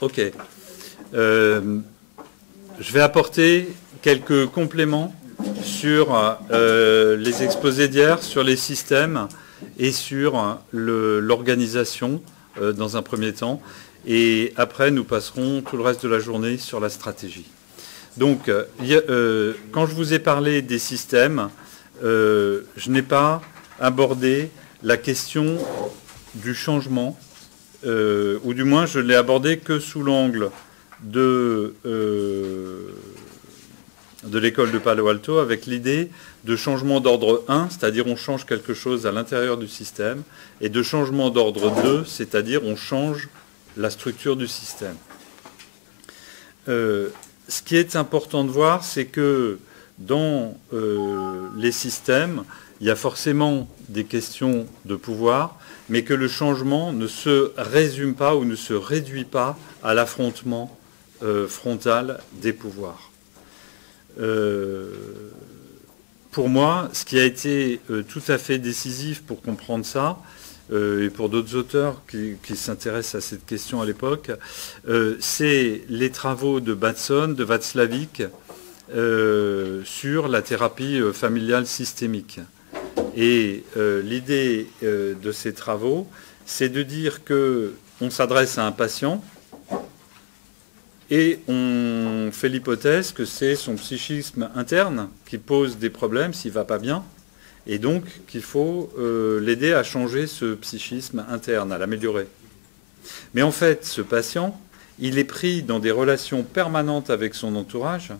Ok. Je vais apporter quelques compléments sur les exposés d'hier, sur les systèmes et sur l'organisation dans un premier temps. Et après, nous passerons tout le reste de la journée sur la stratégie. Donc, quand je vous ai parlé des systèmes, je n'ai pas abordé la question du changement, ou du moins je ne l'ai abordé que sous l'angle de l'école de Palo Alto, avec l'idée de changement d'ordre 1, c'est-à-dire on change quelque chose à l'intérieur du système, et de changement d'ordre 2, c'est-à-dire on change la structure du système. Ce qui est important de voir, c'est que dans les systèmes, il y a forcément des questions de pouvoir, mais que le changement ne se résume pas ou ne se réduit pas à l'affrontement frontal des pouvoirs. Pour moi, ce qui a été tout à fait décisif pour comprendre ça, et pour d'autres auteurs qui s'intéressent à cette question à l'époque, c'est les travaux de Batson, de Václavic, sur la thérapie familiale systémique. Et l'idée de ces travaux, c'est de dire qu'on s'adresse à un patient et on fait l'hypothèse que c'est son psychisme interne qui pose des problèmes s'il ne va pas bien, et donc qu'il faut l'aider à changer ce psychisme interne, à l'améliorer. Mais en fait, ce patient, il est pris dans des relations permanentes avec son entourage,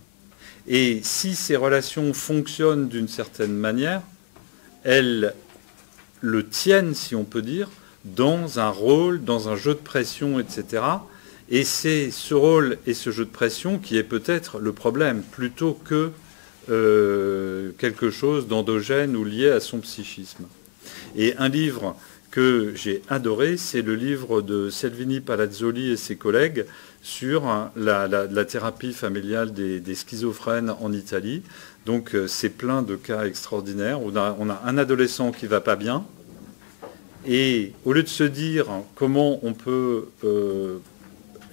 et si ces relations fonctionnent d'une certaine manière, elles le tiennent, si on peut dire, dans un rôle, dans un jeu de pression, etc. Et c'est ce rôle et ce jeu de pression qui est peut-être le problème, plutôt que quelque chose d'endogène ou lié à son psychisme. Et un livre que j'ai adoré, c'est le livre de Salvini Palazzoli et ses collègues sur la thérapie familiale des schizophrènes en Italie. Donc c'est plein de cas extraordinaires. On a un adolescent qui ne va pas bien, et au lieu de se dire comment on peut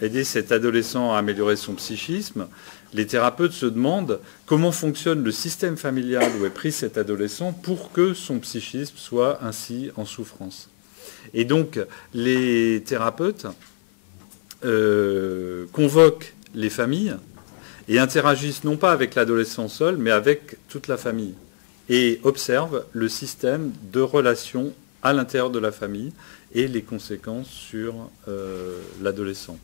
aider cet adolescent à améliorer son psychisme, les thérapeutes se demandent comment fonctionne le système familial où est pris cet adolescent pour que son psychisme soit ainsi en souffrance. Et donc, les thérapeutes convoquent les familles et interagissent non pas avec l'adolescent seul, mais avec toute la famille, et observent le système de relations à l'intérieur de la famille et les conséquences sur l'adolescent.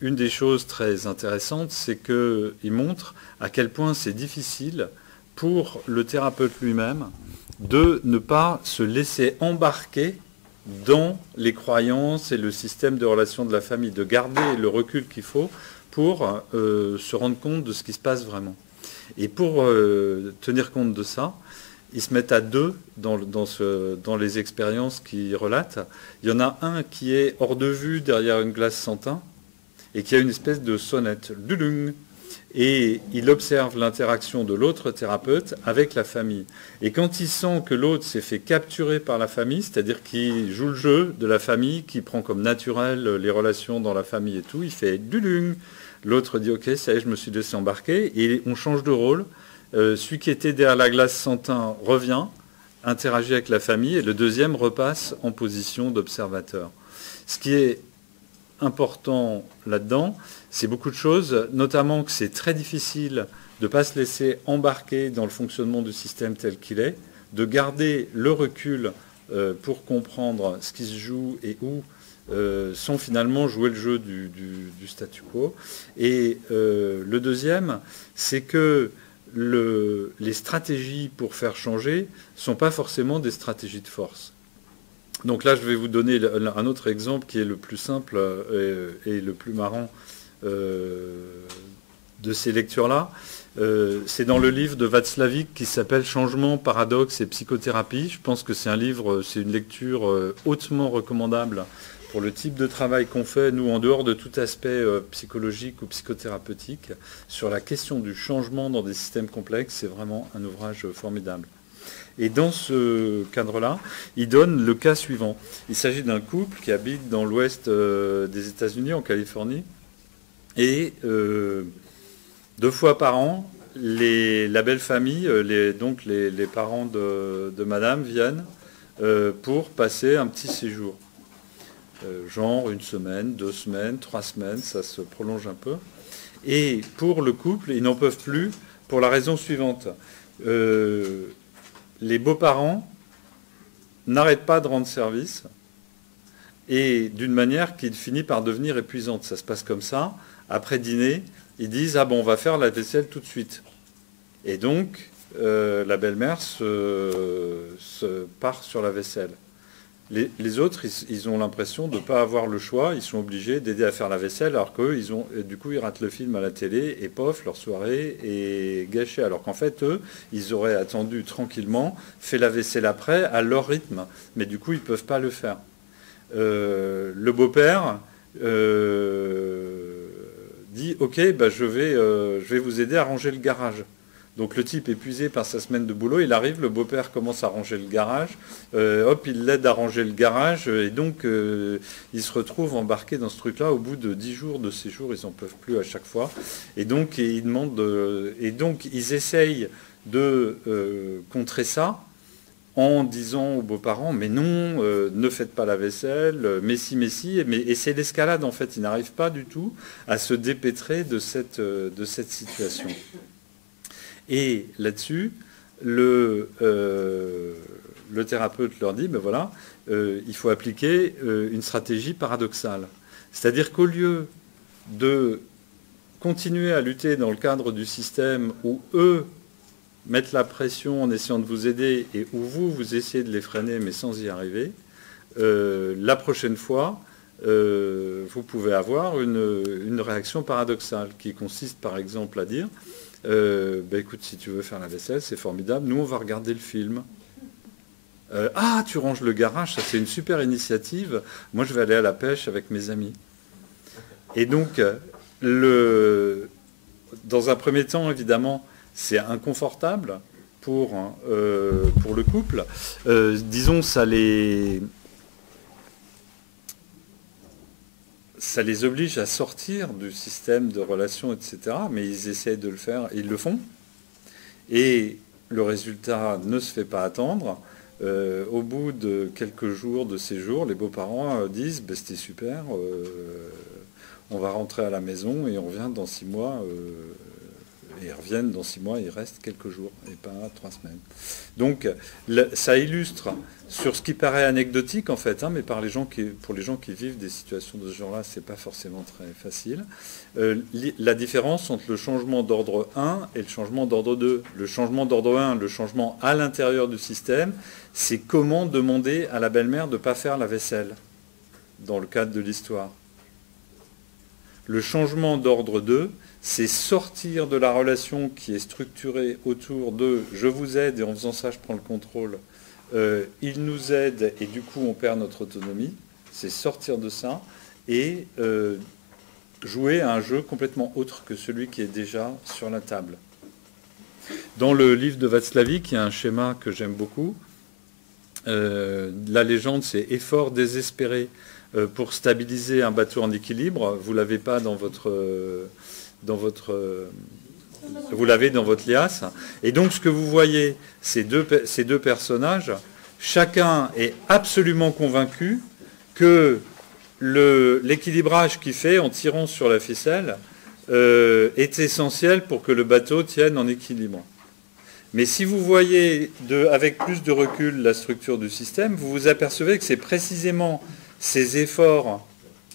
Une des choses très intéressantes, c'est qu'il montre à quel point c'est difficile pour le thérapeute lui-même de ne pas se laisser embarquer dans les croyances et le système de relations de la famille, de garder le recul qu'il faut pour se rendre compte de ce qui se passe vraiment. Et pour tenir compte de ça, ils se mettent à deux dans les expériences qu'ils relatent. Il y en a un qui est hors de vue derrière une glace sans teint et qui a une espèce de sonnette. Et il observe l'interaction de l'autre thérapeute avec la famille. Et quand il sent que l'autre s'est fait capturer par la famille, c'est-à-dire qu'il joue le jeu de la famille, qui prend comme naturel les relations dans la famille et tout, il fait dulung. L'autre dit « Ok, ça y est, je me suis laissé embarquer ». Et on change de rôle. Celui qui était derrière la glace sans teint revient, interagit avec la famille, et le deuxième repasse en position d'observateur. Ce qui est important là-dedans, c'est beaucoup de choses, notamment que c'est très difficile de ne pas se laisser embarquer dans le fonctionnement du système tel qu'il est, de garder le recul pour comprendre ce qui se joue et où, sans finalement jouer le jeu du statu quo. Et le deuxième, c'est que les stratégies pour faire changer ne sont pas forcément des stratégies de force. Donc là, je vais vous donner un autre exemple qui est le plus simple et le plus marrant de ces lectures-là. C'est dans le livre de Václavic qui s'appelle « Changement, paradoxe et psychothérapie ». Je pense que c'est un livre, c'est une lecture hautement recommandable pour le type de travail qu'on fait, nous, en dehors de tout aspect psychologique ou psychothérapeutique, sur la question du changement dans des systèmes complexes. C'est vraiment un ouvrage formidable. Et dans ce cadre-là, il donne le cas suivant. Il s'agit d'un couple qui habite dans l'ouest des États-Unis, en Californie, et 2 fois par an, la belle famille, donc les parents de madame viennent pour passer un petit séjour. Genre 1 semaine, 2 semaines, 3 semaines, ça se prolonge un peu. Et pour le couple, ils n'en peuvent plus pour la raison suivante. Les beaux-parents n'arrêtent pas de rendre service et d'une manière qui finit par devenir épuisante. Ça se passe comme ça. Après dîner, ils disent « Ah bon, on va faire la vaisselle tout de suite ». Et donc, la belle-mère se part sur la vaisselle. Les autres, ils ont l'impression de ne pas avoir le choix. Ils sont obligés d'aider à faire la vaisselle, alors qu'eux, du coup, ils ratent le film à la télé, et pof, leur soirée est gâchée. Alors qu'en fait, eux, ils auraient attendu tranquillement, fait la vaisselle après, à leur rythme. Mais du coup, ils ne peuvent pas le faire. Le beau-père dit « Ok, bah, je vais vous aider à ranger le garage ». Donc le type épuisé par sa semaine de boulot, il arrive, le beau-père commence à ranger le garage, hop, il l'aide à ranger le garage, et donc il se retrouve embarqué dans ce truc-là. Au bout de 10 jours de séjour, ils n'en peuvent plus à chaque fois. Et donc ils essayent de contrer ça en disant aux beaux-parents, mais non, ne faites pas la vaisselle, mais si, et c'est l'escalade en fait, ils n'arrivent pas du tout à se dépêtrer de cette situation. Et là-dessus, le thérapeute leur dit, ben voilà, il faut appliquer une stratégie paradoxale. C'est-à-dire qu'au lieu de continuer à lutter dans le cadre du système où eux mettent la pression en essayant de vous aider et où vous essayez de les freiner mais sans y arriver, la prochaine fois, vous pouvez avoir une réaction paradoxale qui consiste par exemple à dire écoute, si tu veux faire la vaisselle, c'est formidable. Nous, on va regarder le film. Tu ranges le garage, ça c'est une super initiative. Moi, je vais aller à la pêche avec mes amis. Et donc, dans un premier temps, évidemment, c'est inconfortable pour le couple. Disons, ça les oblige à sortir du système de relations, etc. Mais ils essaient de le faire, ils le font. Et le résultat ne se fait pas attendre. Au bout de quelques jours de séjour, les beaux-parents disent c'était super, on va rentrer à la maison et on revient dans 6 mois. Et ils reviennent dans 6 mois, ils restent quelques jours et pas 3 semaines. Donc ça illustre sur ce qui paraît anecdotique en fait, mais pour les gens qui vivent des situations de ce genre-là, c'est pas forcément très facile. La différence entre le changement d'ordre 1 et le changement d'ordre 2. Le changement d'ordre 1, le changement à l'intérieur du système, c'est comment demander à la belle-mère de ne pas faire la vaisselle, dans le cadre de l'histoire. Le changement d'ordre 2, c'est sortir de la relation qui est structurée autour de « je vous aide et en faisant ça, je prends le contrôle ». Il nous aide et du coup, on perd notre autonomie. C'est sortir de ça et jouer à un jeu complètement autre que celui qui est déjà sur la table. Dans le livre de Václavic, il y a un schéma que j'aime beaucoup. La légende, c'est « effort désespéré pour stabiliser un bateau en équilibre ». Vous ne l'avez pas dans votre vous l'avez dans votre liasse. Et donc ce que vous voyez, ces deux personnages, chacun est absolument convaincu que l'équilibrage qu'il fait en tirant sur la ficelle est essentiel pour que le bateau tienne en équilibre. Mais si vous voyez avec plus de recul la structure du système, vous vous apercevez que c'est précisément ces efforts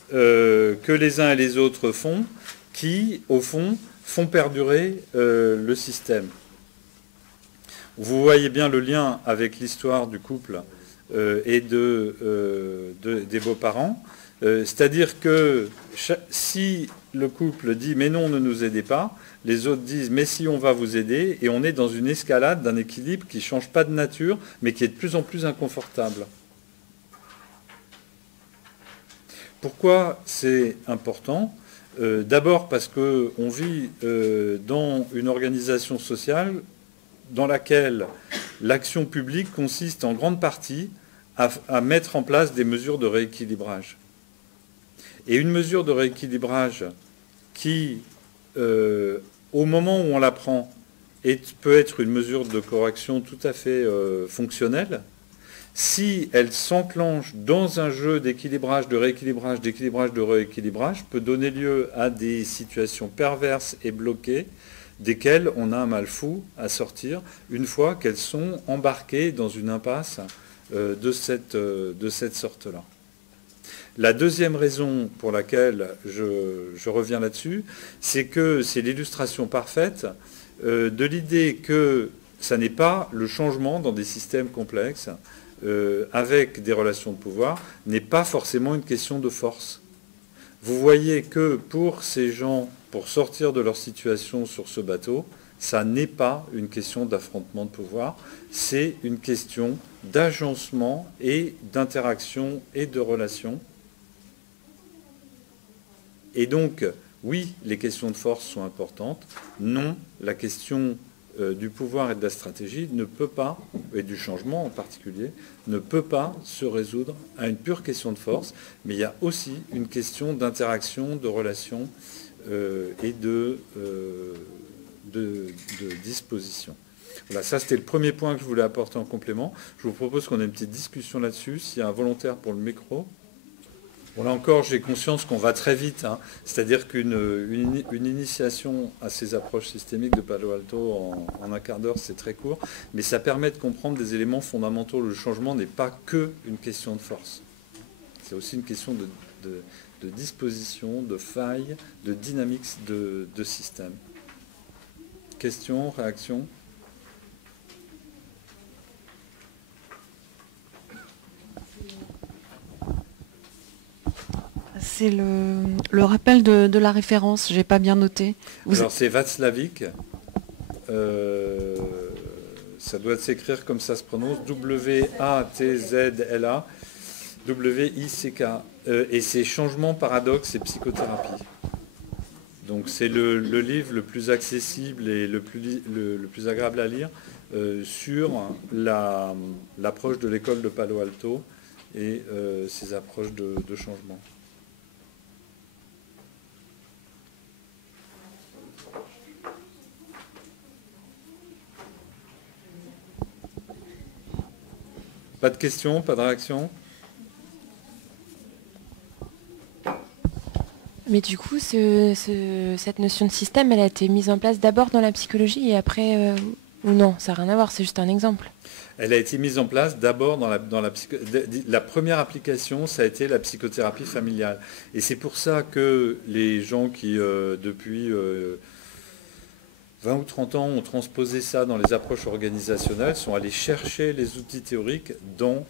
que les uns et les autres font qui, au fond, font perdurer le système. Vous voyez bien le lien avec l'histoire du couple et des beaux-parents. C'est-à-dire que si le couple dit « mais non, ne nous aidez pas », les autres disent « mais si, on va vous aider », et on est dans une escalade d'un équilibre qui ne change pas de nature, mais qui est de plus en plus inconfortable. Pourquoi c'est important ? D'abord parce qu'on vit dans une organisation sociale dans laquelle l'action publique consiste en grande partie à mettre en place des mesures de rééquilibrage. Et une mesure de rééquilibrage qui, au moment où on la prend, peut être une mesure de correction tout à fait fonctionnelle, si elle s'enclenche dans un jeu d'équilibrage, de rééquilibrage, d'équilibrage, de rééquilibrage, peut donner lieu à des situations perverses et bloquées, desquelles on a un mal fou à sortir, une fois qu'elles sont embarquées dans une impasse de cette sorte-là. La deuxième raison pour laquelle je reviens là-dessus, c'est que c'est l'illustration parfaite de l'idée que ça n'est pas le changement dans des systèmes complexes, avec des relations de pouvoir, n'est pas forcément une question de force. Vous voyez que pour ces gens, pour sortir de leur situation sur ce bateau, ça n'est pas une question d'affrontement de pouvoir, c'est une question d'agencement et d'interaction et de relation. Et donc, oui, les questions de force sont importantes. Non, la question du pouvoir et de la stratégie ne peut pas, et du changement en particulier, ne peut pas se résoudre à une pure question de force, mais il y a aussi une question d'interaction, de relation et de disposition. Voilà, ça c'était le premier point que je voulais apporter en complément. Je vous propose qu'on ait une petite discussion là-dessus. S'il y a un volontaire pour le micro. Bon, là encore, j'ai conscience qu'on va très vite, hein. C'est-à-dire qu'une initiation à ces approches systémiques de Palo Alto en un quart d'heure, c'est très court, mais ça permet de comprendre des éléments fondamentaux. Le changement n'est pas qu'une question de force. C'est aussi une question de disposition, de faille, de dynamique de système. Questions, réactions ? C'est le rappel de la référence, j'ai pas bien noté. Alors c'est Václavic, ça doit s'écrire comme ça se prononce, W-A-T-Z-L-A, W-I-C-K, et c'est Changement, paradoxe et psychothérapie. Donc c'est le livre le plus accessible et le plus agréable à lire sur l'approche de l'école de Palo Alto et ses approches de changement. Pas de questions, pas de réaction? Mais du coup, cette notion de système, elle a été mise en place d'abord dans la psychologie et après, ou non, ça n'a rien à voir, c'est juste un exemple. Elle a été mise en place d'abord dans la psychologie. La première application, ça a été la psychothérapie familiale. Et c'est pour ça que les gens qui, depuis 20 ou 30 ans, ont transposé ça dans les approches organisationnelles, sont allés chercher les outils théoriques dans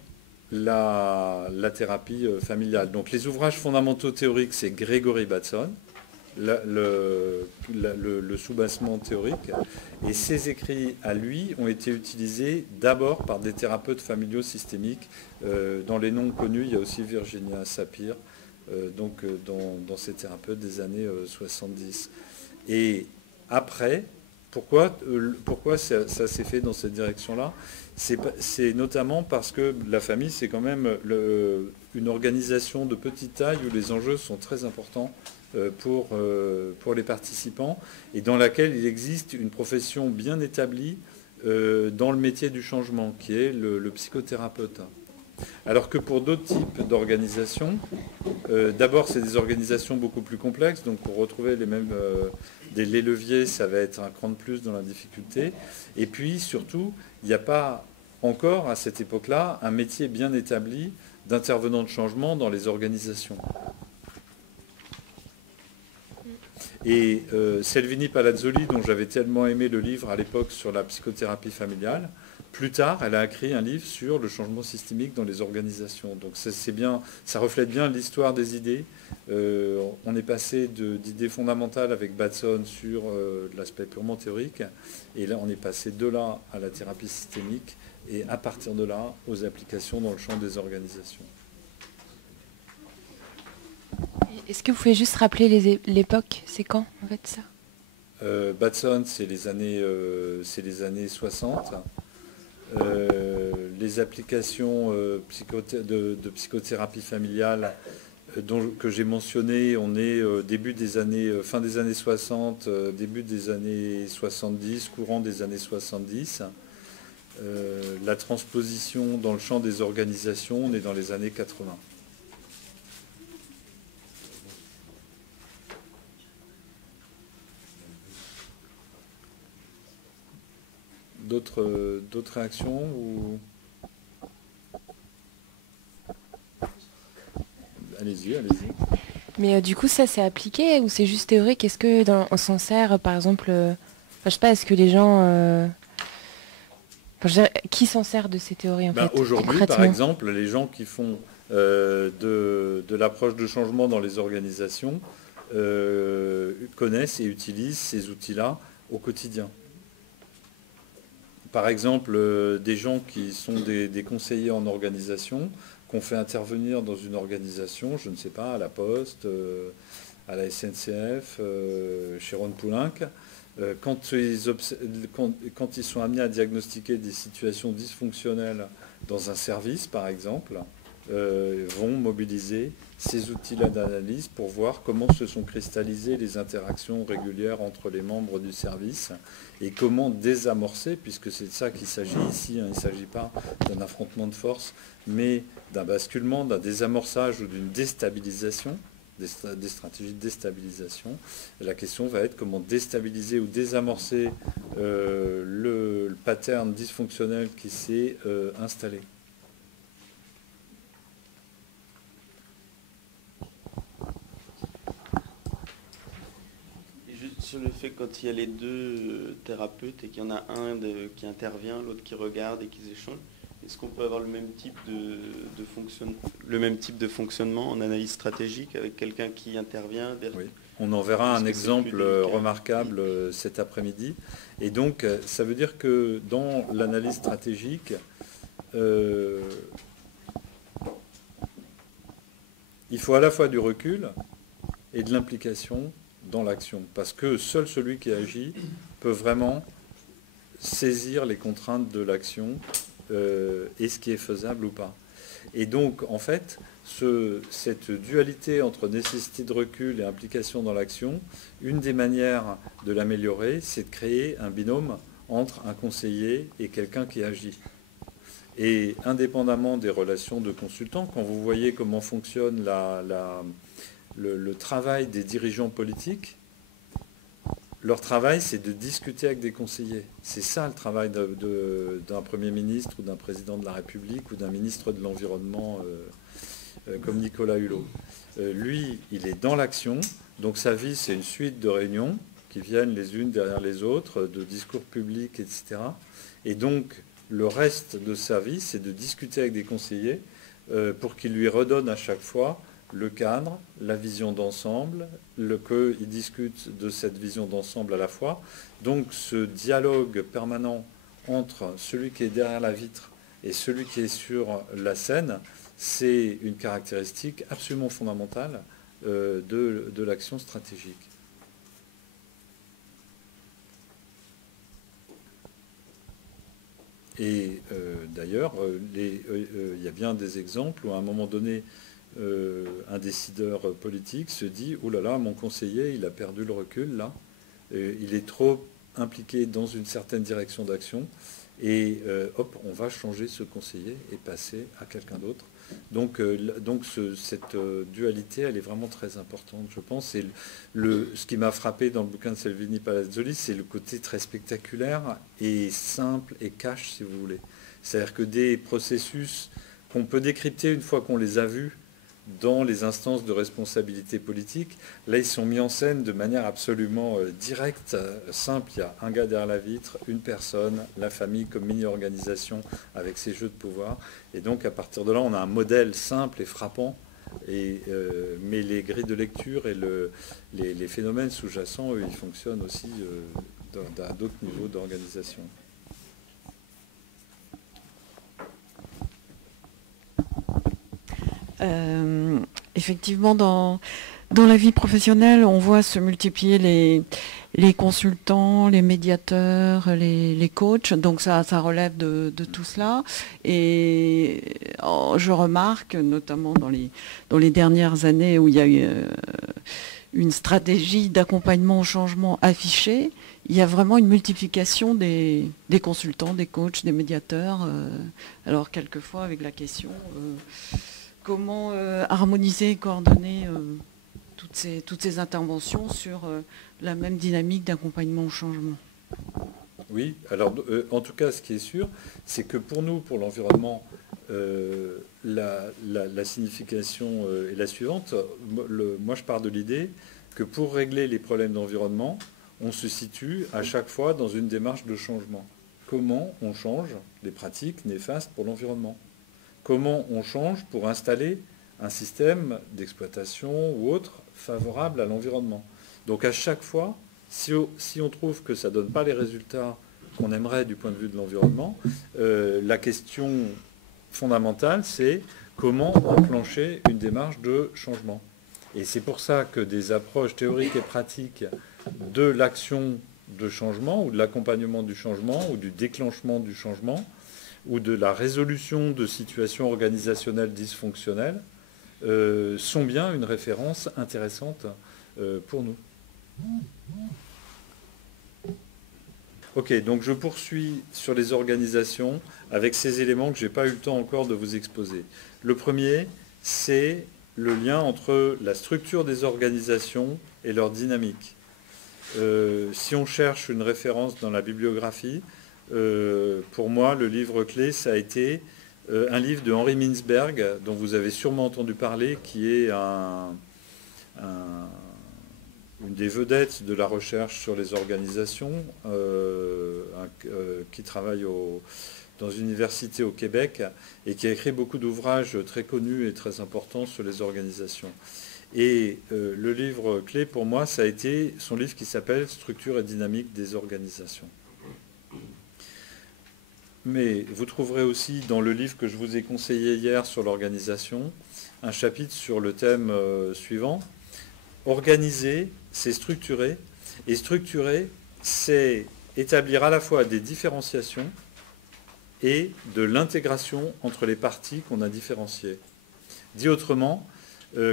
la thérapie familiale. Donc les ouvrages fondamentaux théoriques, c'est Gregory Bateson, le soubassement théorique, et ses écrits à lui ont été utilisés d'abord par des thérapeutes familiaux systémiques. Dans les noms connus, il y a aussi Virginia Saphir, dans ces thérapeutes des années 70. Et après, pourquoi ça s'est fait dans cette direction-là? C'est notamment parce que la famille, c'est quand même une organisation de petite taille où les enjeux sont très importants pour les participants et dans laquelle il existe une profession bien établie dans le métier du changement, qui est le psychothérapeute. Alors que pour d'autres types d'organisations, d'abord c'est des organisations beaucoup plus complexes, donc pour retrouver les leviers, ça va être un cran de plus dans la difficulté. Et puis surtout, il n'y a pas encore à cette époque-là un métier bien établi d'intervenant de changement dans les organisations. Et Selvini Palazzoli, dont j'avais tellement aimé le livre à l'époque sur la psychothérapie familiale, plus tard, elle a écrit un livre sur le changement systémique dans les organisations. Donc ça reflète bien l'histoire des idées. On est passé d'idées fondamentales avec Bateson sur l'aspect purement théorique, et là on est passé de là à la thérapie systémique, et à partir de là aux applications dans le champ des organisations. Est-ce que vous pouvez juste rappeler l'époque? C'est quand, en fait, ça? Bateson, c'est les années 60. les applications de psychothérapie familiale que j'ai mentionné, on est fin des années 60, début des années 70, courant des années 70. La transposition dans le champ des organisations, on est dans les années 80. D'autres réactions ou... Allez-y. Mais du coup, ça c'est appliqué ou c'est juste théorique? Est-ce que on s'en sert, par exemple, je sais pas, est-ce que les gens, je veux dire, qui s'en sert de ces théories en fait, aujourd'hui, par exemple, les gens qui font de l'approche de changement dans les organisations connaissent et utilisent ces outils-là au quotidien. Par exemple, des gens qui sont des conseillers en organisation, qu'on fait intervenir dans une organisation, je ne sais pas, à la Poste, à la SNCF, chez Ron Poulenc, quand ils sont amenés à diagnostiquer des situations dysfonctionnelles dans un service, par exemple, vont mobiliser ces outils-là d'analyse pour voir comment se sont cristallisées les interactions régulières entre les membres du service et comment désamorcer, puisque c'est de ça qu'il s'agit ici, hein, il ne s'agit pas d'un affrontement de force, mais d'un basculement, d'un désamorçage ou d'une déstabilisation, des stratégies de déstabilisation. Et la question va être comment déstabiliser ou désamorcer le pattern dysfonctionnel qui s'est installé. Sur le fait quand il y a les deux thérapeutes et qu'il y en a un qui intervient, l'autre qui regarde et qui échangent, est-ce qu'on peut avoir le même type de fonctionnement en analyse stratégique avec quelqu'un qui intervient Oui. On en verra un exemple remarquable cet après-midi. Et donc, ça veut dire que dans l'analyse stratégique, il faut à la fois du recul et de l'implication dans l'action, parce que seul celui qui agit peut vraiment saisir les contraintes de l'action et ce qui est faisable ou pas. Et donc, en fait, cette dualité entre nécessité de recul et implication dans l'action, une des manières de l'améliorer, c'est de créer un binôme entre un conseiller et quelqu'un qui agit. Et indépendamment des relations de consultants, quand vous voyez comment fonctionne le travail des dirigeants politiques, leur travail, c'est de discuter avec des conseillers. C'est ça le travail d'un Premier ministre ou d'un président de la République ou d'un ministre de l'Environnement comme Nicolas Hulot. Lui, il est dans l'action, donc sa vie, c'est une suite de réunions qui viennent les unes derrière les autres, de discours publics, etc. Et donc, le reste de sa vie, c'est de discuter avec des conseillers pour qu'ils lui redonnent à chaque fois le cadre, la vision d'ensemble, qu'ils discutent de cette vision d'ensemble à la fois. Donc ce dialogue permanent entre celui qui est derrière la vitre et celui qui est sur la scène, c'est une caractéristique absolument fondamentale de l'action stratégique. Et d'ailleurs, il y a bien des exemples où à un moment donné, un décideur politique se dit « Oh là là, mon conseiller, il a perdu le recul là, il est trop impliqué dans une certaine direction d'action et hop, on va changer ce conseiller et passer à quelqu'un d'autre. » Donc cette dualité, elle est vraiment très importante, je pense. Et ce qui m'a frappé dans le bouquin de Salvini Palazzoli, c'est le côté très spectaculaire et simple et cash, si vous voulez. C'est-à-dire que des processus qu'on peut décrypter une fois qu'on les a vus dans les instances de responsabilité politique, là ils sont mis en scène de manière absolument directe, simple. Il y a un gars derrière la vitre, une personne, la famille comme mini-organisation avec ses jeux de pouvoir. Et donc à partir de là, on a un modèle simple et frappant. Mais les grilles de lecture et les phénomènes sous-jacents, eux, ils fonctionnent aussi à d'autres niveaux d'organisation. Effectivement, dans Dans la vie professionnelle, on voit se multiplier les consultants, les médiateurs, les coachs, donc ça relève de tout cela. Et je remarque, notamment dans les dernières années où il y a eu une stratégie d'accompagnement au changement affichée, il y a vraiment une multiplication des consultants, des coachs, des médiateurs. Alors quelquefois avec la question comment harmoniser et coordonner toutes ces interventions sur la même dynamique d'accompagnement au changement. Oui, alors en tout cas, ce qui est sûr, c'est que pour nous, pour l'environnement, la signification est la suivante. Moi, je pars de l'idée que pour régler les problèmes d'environnement, on se situe à chaque fois dans une démarche de changement. Comment on change les pratiques néfastes pour l'environnement? Comment on change pour installer un système d'exploitation ou autre favorable à l'environnement? Donc à chaque fois, si on trouve que ça ne donne pas les résultats qu'on aimerait du point de vue de l'environnement, la question fondamentale, c'est comment enclencher une démarche de changement. Et c'est pour ça que des approches théoriques et pratiques de l'action de changement ou de l'accompagnement du changement ou du déclenchement du changement ou de la résolution de situations organisationnelles dysfonctionnelles sont bien une référence intéressante pour nous. Ok, donc je poursuis sur les organisations avec ces éléments que je n'ai pas eu le temps encore de vous exposer. Le premier, c'est le lien entre la structure des organisations et leur dynamique. Si on cherche une référence dans la bibliographie, pour moi, le livre clé, ça a été un livre de Henri Mintzberg, dont vous avez sûrement entendu parler, qui est une des vedettes de la recherche sur les organisations, qui travaille dans une université au Québec et qui a écrit beaucoup d'ouvrages très connus et très importants sur les organisations. Et le livre clé pour moi, ça a été son livre qui s'appelle « Structure et dynamique des organisations ». Mais vous trouverez aussi dans le livre que je vous ai conseillé hier sur l'organisation, un chapitre sur le thème suivant. Organiser, c'est structurer. Et structurer, c'est établir à la fois des différenciations et de l'intégration entre les parties qu'on a différenciées. Dit autrement,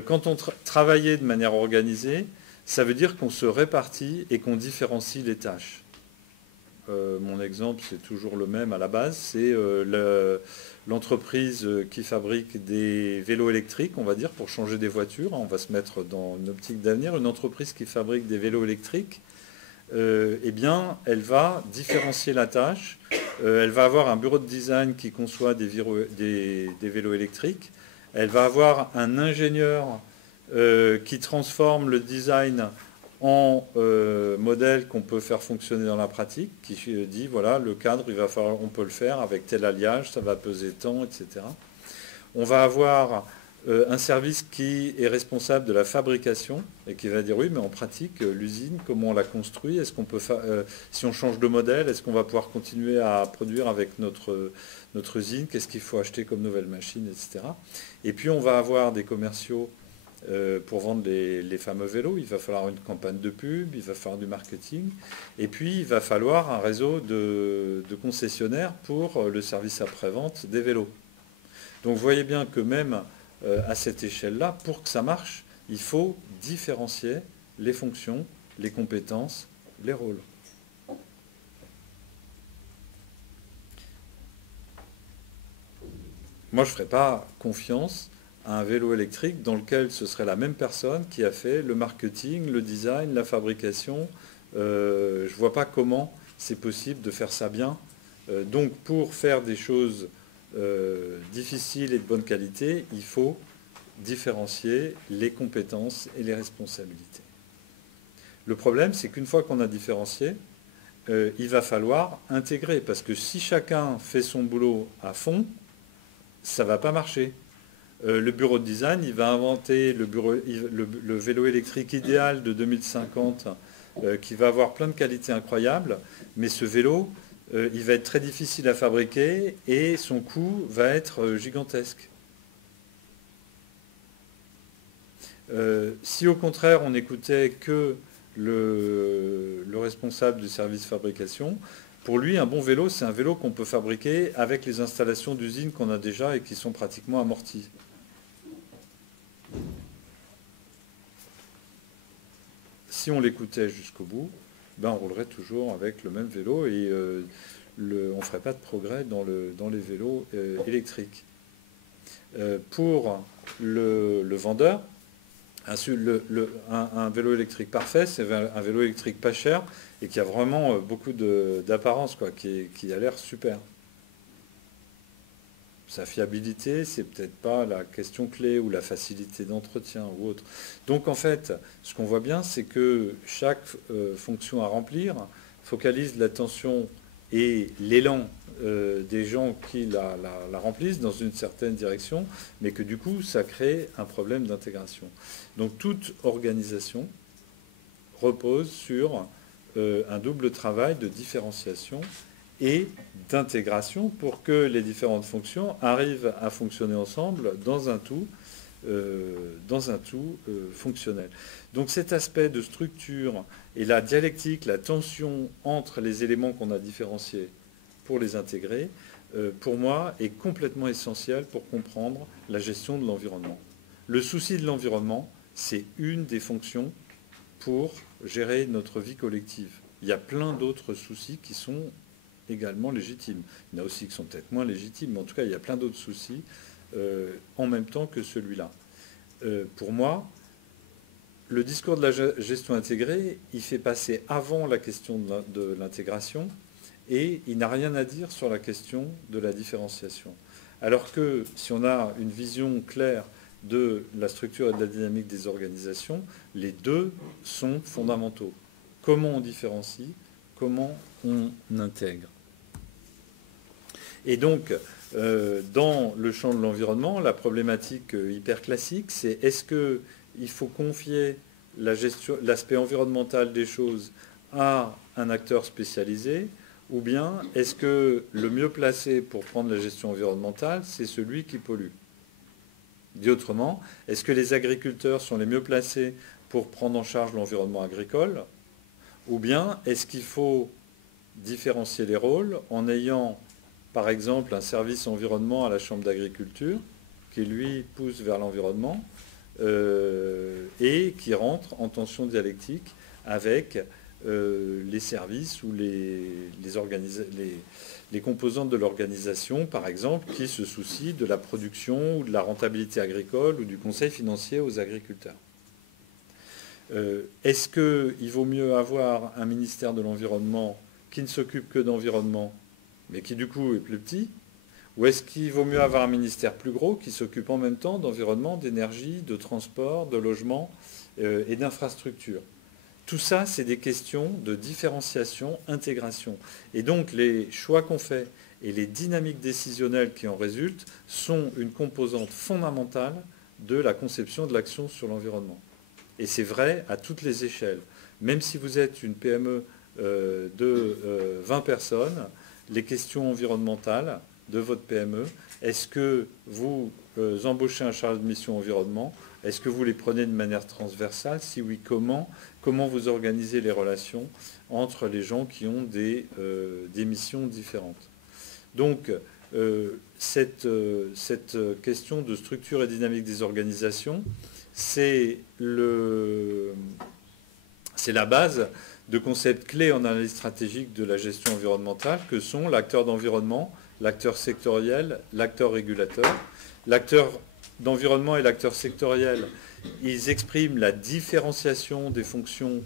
quand on travaillait de manière organisée, ça veut dire qu'on se répartit et qu'on différencie les tâches. Mon exemple, c'est toujours le même à la base, c'est l'entreprise qui fabrique des vélos électriques, on va dire, pour changer des voitures. On va se mettre dans une optique d'avenir. Une entreprise qui fabrique des vélos électriques, eh bien, elle va différencier la tâche. Elle va avoir un bureau de design qui conçoit des vélos électriques. Elle va avoir un ingénieur qui transforme le design en modèle qu'on peut faire fonctionner dans la pratique, qui dit, voilà, le cadre, on peut le faire avec tel alliage, ça va peser tant, etc. On va avoir un service qui est responsable de la fabrication et qui va dire, oui, mais en pratique, l'usine, comment on la construit? Est-ce qu'on peut si on change de modèle, est-ce qu'on va pouvoir continuer à produire avec notre usine? Qu'est-ce qu'il faut acheter comme nouvelle machine, etc. Et puis, on va avoir des commerciaux pour vendre les fameux vélos. Il va falloir une campagne de pub, il va falloir du marketing, et puis il va falloir un réseau de concessionnaires pour le service après-vente des vélos. Donc vous voyez bien que même à cette échelle-là, pour que ça marche, il faut différencier les fonctions, les compétences, les rôles. Moi, je ne ferai pas confiance à un vélo électrique dans lequel ce serait la même personne qui a fait le marketing, le design, la fabrication. Je ne vois pas comment c'est possible de faire ça bien. Donc pour faire des choses difficiles et de bonne qualité, il faut différencier les compétences et les responsabilités. Le problème, c'est qu'une fois qu'on a différencié, il va falloir intégrer, parce que si chacun fait son boulot à fond, ça ne va pas marcher. Le bureau de design, il va inventer le vélo électrique idéal de 2050 qui va avoir plein de qualités incroyables, mais ce vélo, il va être très difficile à fabriquer et son coût va être gigantesque. Si au contraire on n'écoutait que le responsable du service fabrication, pour lui un bon vélo c'est un vélo qu'on peut fabriquer avec les installations d'usine qu'on a déjà et qui sont pratiquement amorties. Si on l'écoutait jusqu'au bout, ben on roulerait toujours avec le même vélo et on ne ferait pas de progrès dans les vélos électriques. Pour le vendeur, un vélo électrique parfait, c'est un vélo électrique pas cher et qui a vraiment beaucoup d'apparence, qui a l'air super. Sa fiabilité, c'est peut-être pas la question clé ou la facilité d'entretien ou autre. Donc en fait, ce qu'on voit bien, c'est que chaque fonction à remplir focalise l'attention et l'élan des gens qui la remplissent dans une certaine direction, mais que du coup, ça crée un problème d'intégration. Donc toute organisation repose sur un double travail de différenciation et d'intégration pour que les différentes fonctions arrivent à fonctionner ensemble dans un tout fonctionnel. Donc cet aspect de structure et la dialectique, la tension entre les éléments qu'on a différenciés pour les intégrer, pour moi, est complètement essentiel pour comprendre la gestion de l'environnement. Le souci de l'environnement, c'est une des fonctions pour gérer notre vie collective. Il y a plein d'autres soucis qui sont également légitimes. Il y en a aussi qui sont peut-être moins légitimes, mais en tout cas, il y a plein d'autres soucis en même temps que celui-là. Pour moi, le discours de la gestion intégrée, il fait passer avant la question de l'intégration et il n'a rien à dire sur la question de la différenciation. Alors que si on a une vision claire de la structure et de la dynamique des organisations, les deux sont fondamentaux. Comment on différencie, comment on intègre. Et donc, dans le champ de l'environnement, la problématique hyper classique, c'est est-ce qu'il faut confier l'aspect environnemental des choses à un acteur spécialisé, ou bien est-ce que le mieux placé pour prendre la gestion environnementale, c'est celui qui pollue? Dit autrement, est-ce que les agriculteurs sont les mieux placés pour prendre en charge l'environnement agricole, ou bien est-ce qu'il faut différencier les rôles en ayant par exemple un service environnement à la Chambre d'agriculture qui lui pousse vers l'environnement et qui rentre en tension dialectique avec les services ou les composantes de l'organisation, par exemple, qui se soucient de la production ou de la rentabilité agricole ou du conseil financier aux agriculteurs. Est-ce qu'il vaut mieux avoir un ministère de l'environnement qui ne s'occupe que d'environnement, mais qui du coup est plus petit, ou est-ce qu'il vaut mieux avoir un ministère plus gros qui s'occupe en même temps d'environnement, d'énergie, de transport, de logement et d'infrastructure? Tout ça, c'est des questions de différenciation, intégration. Et donc les choix qu'on fait et les dynamiques décisionnelles qui en résultent sont une composante fondamentale de la conception de l'action sur l'environnement. Et c'est vrai à toutes les échelles. Même si vous êtes une PME de 20 personnes, les questions environnementales de votre PME, est-ce que vous embauchez un chargé de mission environnement? Est-ce que vous les prenez de manière transversale? Si oui, comment? Comment vous organisez les relations entre les gens qui ont des missions différentes? Donc, cette question de structure et dynamique des organisations, c'est la base de concepts clés en analyse stratégique de la gestion environnementale que sont l'acteur d'environnement, l'acteur sectoriel, l'acteur régulateur. L'acteur d'environnement et l'acteur sectoriel, ils expriment la différenciation des fonctions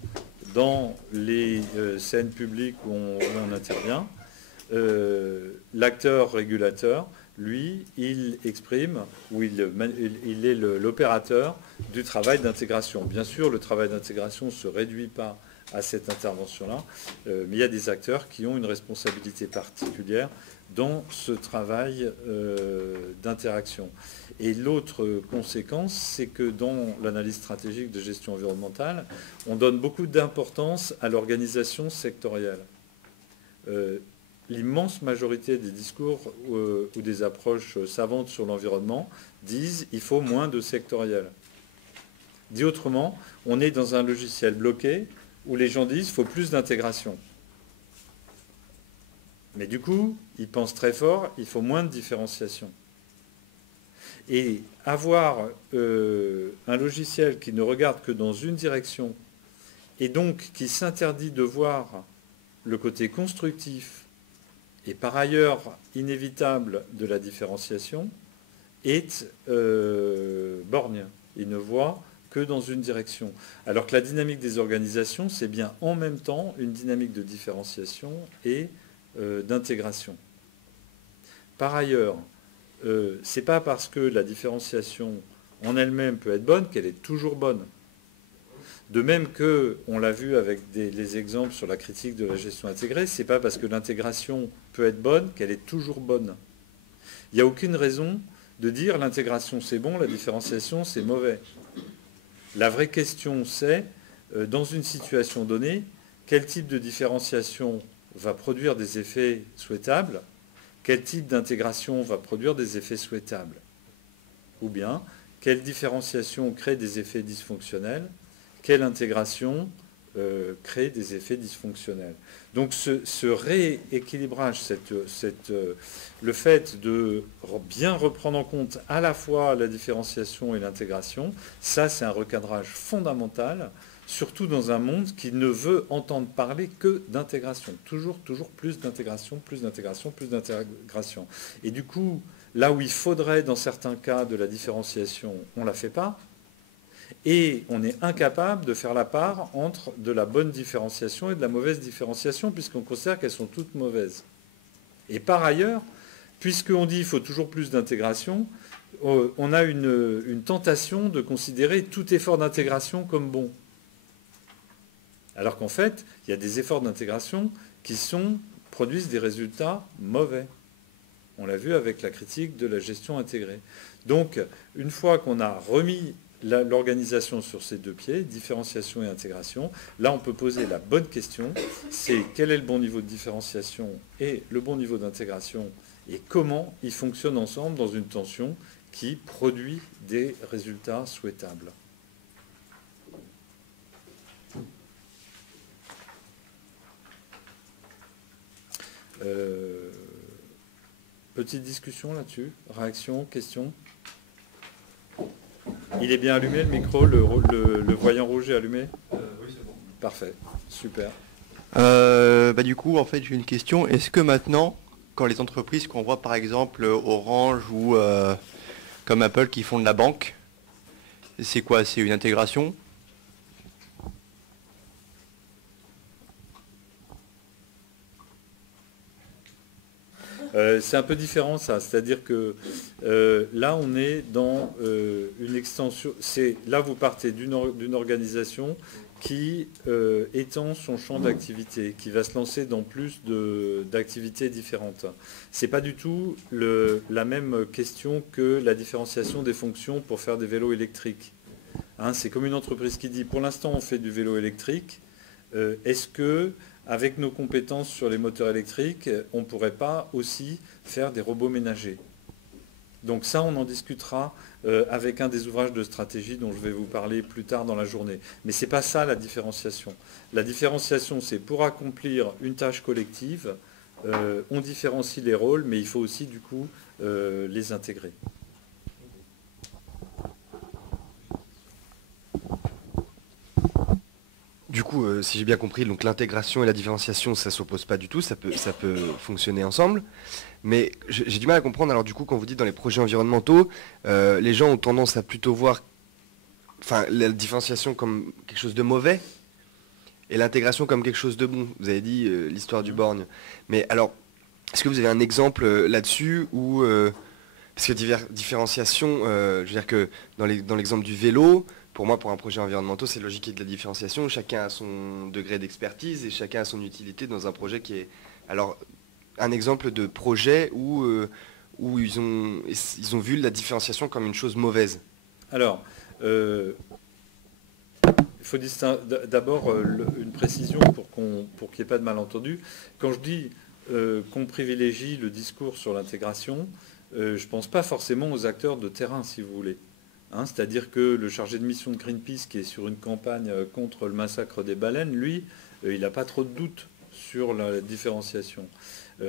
dans les scènes publiques où on intervient. L'acteur régulateur, lui, il exprime, ou il est l'opérateur du travail d'intégration. Bien sûr, le travail d'intégration ne se réduit pas à cette intervention-là, mais il y a des acteurs qui ont une responsabilité particulière dans ce travail d'interaction. Et l'autre conséquence, c'est que dans l'analyse stratégique de gestion environnementale, on donne beaucoup d'importance à l'organisation sectorielle. L'immense majorité des discours ou des approches savantes sur l'environnement disent qu'il faut moins de sectoriel. Dit autrement, on est dans un logiciel bloqué où les gens disent qu'il faut plus d'intégration. Mais du coup, ils pensent très fort, il faut moins de différenciation. Et avoir un logiciel qui ne regarde que dans une direction et donc qui s'interdit de voir le côté constructif et par ailleurs inévitable de la différenciation est borgne. Il ne voit que dans une direction. Alors que la dynamique des organisations, c'est bien en même temps une dynamique de différenciation et d'intégration. Par ailleurs, c'est pas parce que la différenciation en elle-même peut être bonne qu'elle est toujours bonne. De même que, on l'a vu avec les exemples sur la critique de la gestion intégrée, c'est pas parce que l'intégration peut être bonne qu'elle est toujours bonne. Il n'y a aucune raison de dire l'intégration c'est bon, la différenciation c'est mauvais. La vraie question c'est, dans une situation donnée, quel type de différenciation va produire des effets souhaitables, quel type d'intégration va produire des effets souhaitables, ou bien quelle différenciation crée des effets dysfonctionnels, quelle intégration crée des effets dysfonctionnels. Donc ce rééquilibrage, le fait de bien reprendre en compte à la fois la différenciation et l'intégration, ça c'est un recadrage fondamental, surtout dans un monde qui ne veut entendre parler que d'intégration. Toujours plus d'intégration, plus d'intégration, plus d'intégration. Et du coup, là où il faudrait dans certains cas de la différenciation, on ne la fait pas. Et on est incapable de faire la part entre de la bonne différenciation et de la mauvaise différenciation, puisqu'on considère qu'elles sont toutes mauvaises. Et par ailleurs, puisqu'on dit qu'il faut toujours plus d'intégration, on a une tentation de considérer tout effort d'intégration comme bon. Alors qu'en fait, il y a des efforts d'intégration qui produisent des résultats mauvais. On l'a vu avec la critique de la gestion intégrée. Donc, une fois qu'on a remis l'organisation sur ses deux pieds, différenciation et intégration, là on peut poser la bonne question, c'est quel est le bon niveau de différenciation et le bon niveau d'intégration et comment ils fonctionnent ensemble dans une tension qui produit des résultats souhaitables. Petite discussion là-dessus, réaction, question. Il est bien allumé le micro, le voyant rouge est allumé? Oui, c'est bon. Parfait, super. Du coup, en fait, j'ai une question. Est-ce que maintenant, quand les entreprises qu'on voit par exemple Orange ou comme Apple qui font de la banque, c'est quoi? C'est une intégration? C'est un peu différent ça, c'est-à-dire que là on est dans une extension, là vous partez d'une organisation qui étend son champ d'activité, qui va se lancer dans plus d'activités différentes. Ce n'est pas du tout la même question que la différenciation des fonctions pour faire des vélos électriques. Hein, c'est comme une entreprise qui dit pour l'instant on fait du vélo électrique, est-ce que avec nos compétences sur les moteurs électriques, on ne pourrait pas aussi faire des robots ménagers? Donc ça, on en discutera avec un des ouvrages de stratégie dont je vais vous parler plus tard dans la journée. Mais ce n'est pas ça la différenciation. La différenciation, c'est pour accomplir une tâche collective, on différencie les rôles, mais il faut aussi du coup les intégrer. Du coup, si j'ai bien compris, donc l'intégration et la différenciation, ça ne s'oppose pas du tout, ça peut fonctionner ensemble. Mais j'ai du mal à comprendre, alors du coup, quand vous dites dans les projets environnementaux, les gens ont tendance à plutôt voir la différenciation comme quelque chose de mauvais et l'intégration comme quelque chose de bon. Vous avez dit l'histoire du borgne. Mais alors, est-ce que vous avez un exemple là-dessus où... parce que différenciation, je veux dire que dans l'exemple du vélo... Pour moi, pour un projet environnemental, c'est logique qu'il y ait de la différenciation. Chacun a son degré d'expertise et chacun a son utilité dans un projet qui est... Alors, un exemple de projet où ils ont vu la différenciation comme une chose mauvaise. Alors, il faut d'abord une précision pour qu'il n'y ait pas de malentendu. Quand je dis qu'on privilégie le discours sur l'intégration, je ne pense pas forcément aux acteurs de terrain, si vous voulez. hein, c'est-à-dire que le chargé de mission de Greenpeace qui est sur une campagne contre le massacre des baleines, lui, il n'a pas trop de doutes sur la différenciation.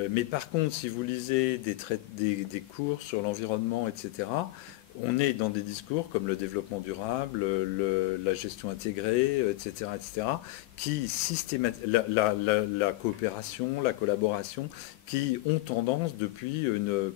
Mais par contre, si vous lisez des cours sur l'environnement, etc., on est dans des discours comme le développement durable, la gestion intégrée, etc., qui la coopération, la collaboration, qui ont tendance depuis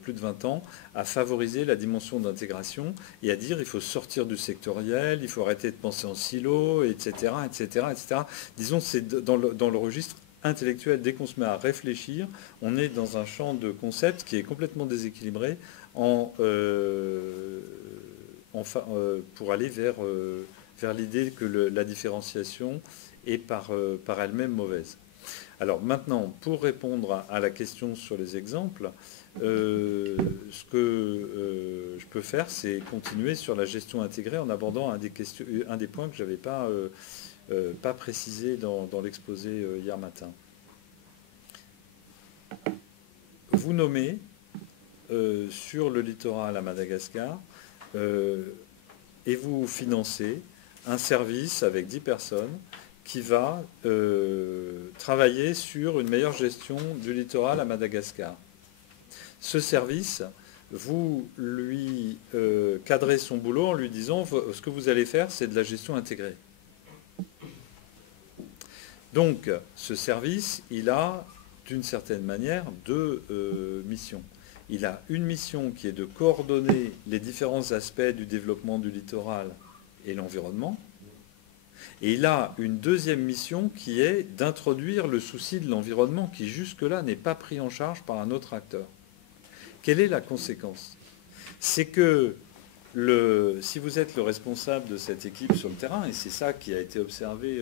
plus de 20 ans à favoriser la dimension d'intégration et à dire il faut sortir du sectoriel, il faut arrêter de penser en silo, etc., etc., etc. Disons, c'est dans le registre intellectuel. Dès qu'on se met à réfléchir, on est dans un champ de concepts qui est complètement déséquilibré pour aller vers l'idée que la différenciation est par elle-même mauvaise. Alors maintenant, pour répondre à la question sur les exemples, ce que je peux faire, c'est continuer sur la gestion intégrée en abordant un des points que je n'avais pas précisé dans l'exposé hier matin. Vous nommez sur le littoral à Madagascar et vous financez un service avec 10 personnes qui va travailler sur une meilleure gestion du littoral à Madagascar. Ce service, vous lui cadrez son boulot en lui disant ce que vous allez faire, c'est de la gestion intégrée. Donc, ce service, il a d'une certaine manière deux missions. Il a une mission qui est de coordonner les différents aspects du développement du littoral et l'environnement. Et il a une deuxième mission qui est d'introduire le souci de l'environnement qui jusque-là n'est pas pris en charge par un autre acteur. Quelle est la conséquence? C'est que si vous êtes le responsable de cette équipe sur le terrain, et c'est ça qui a été observé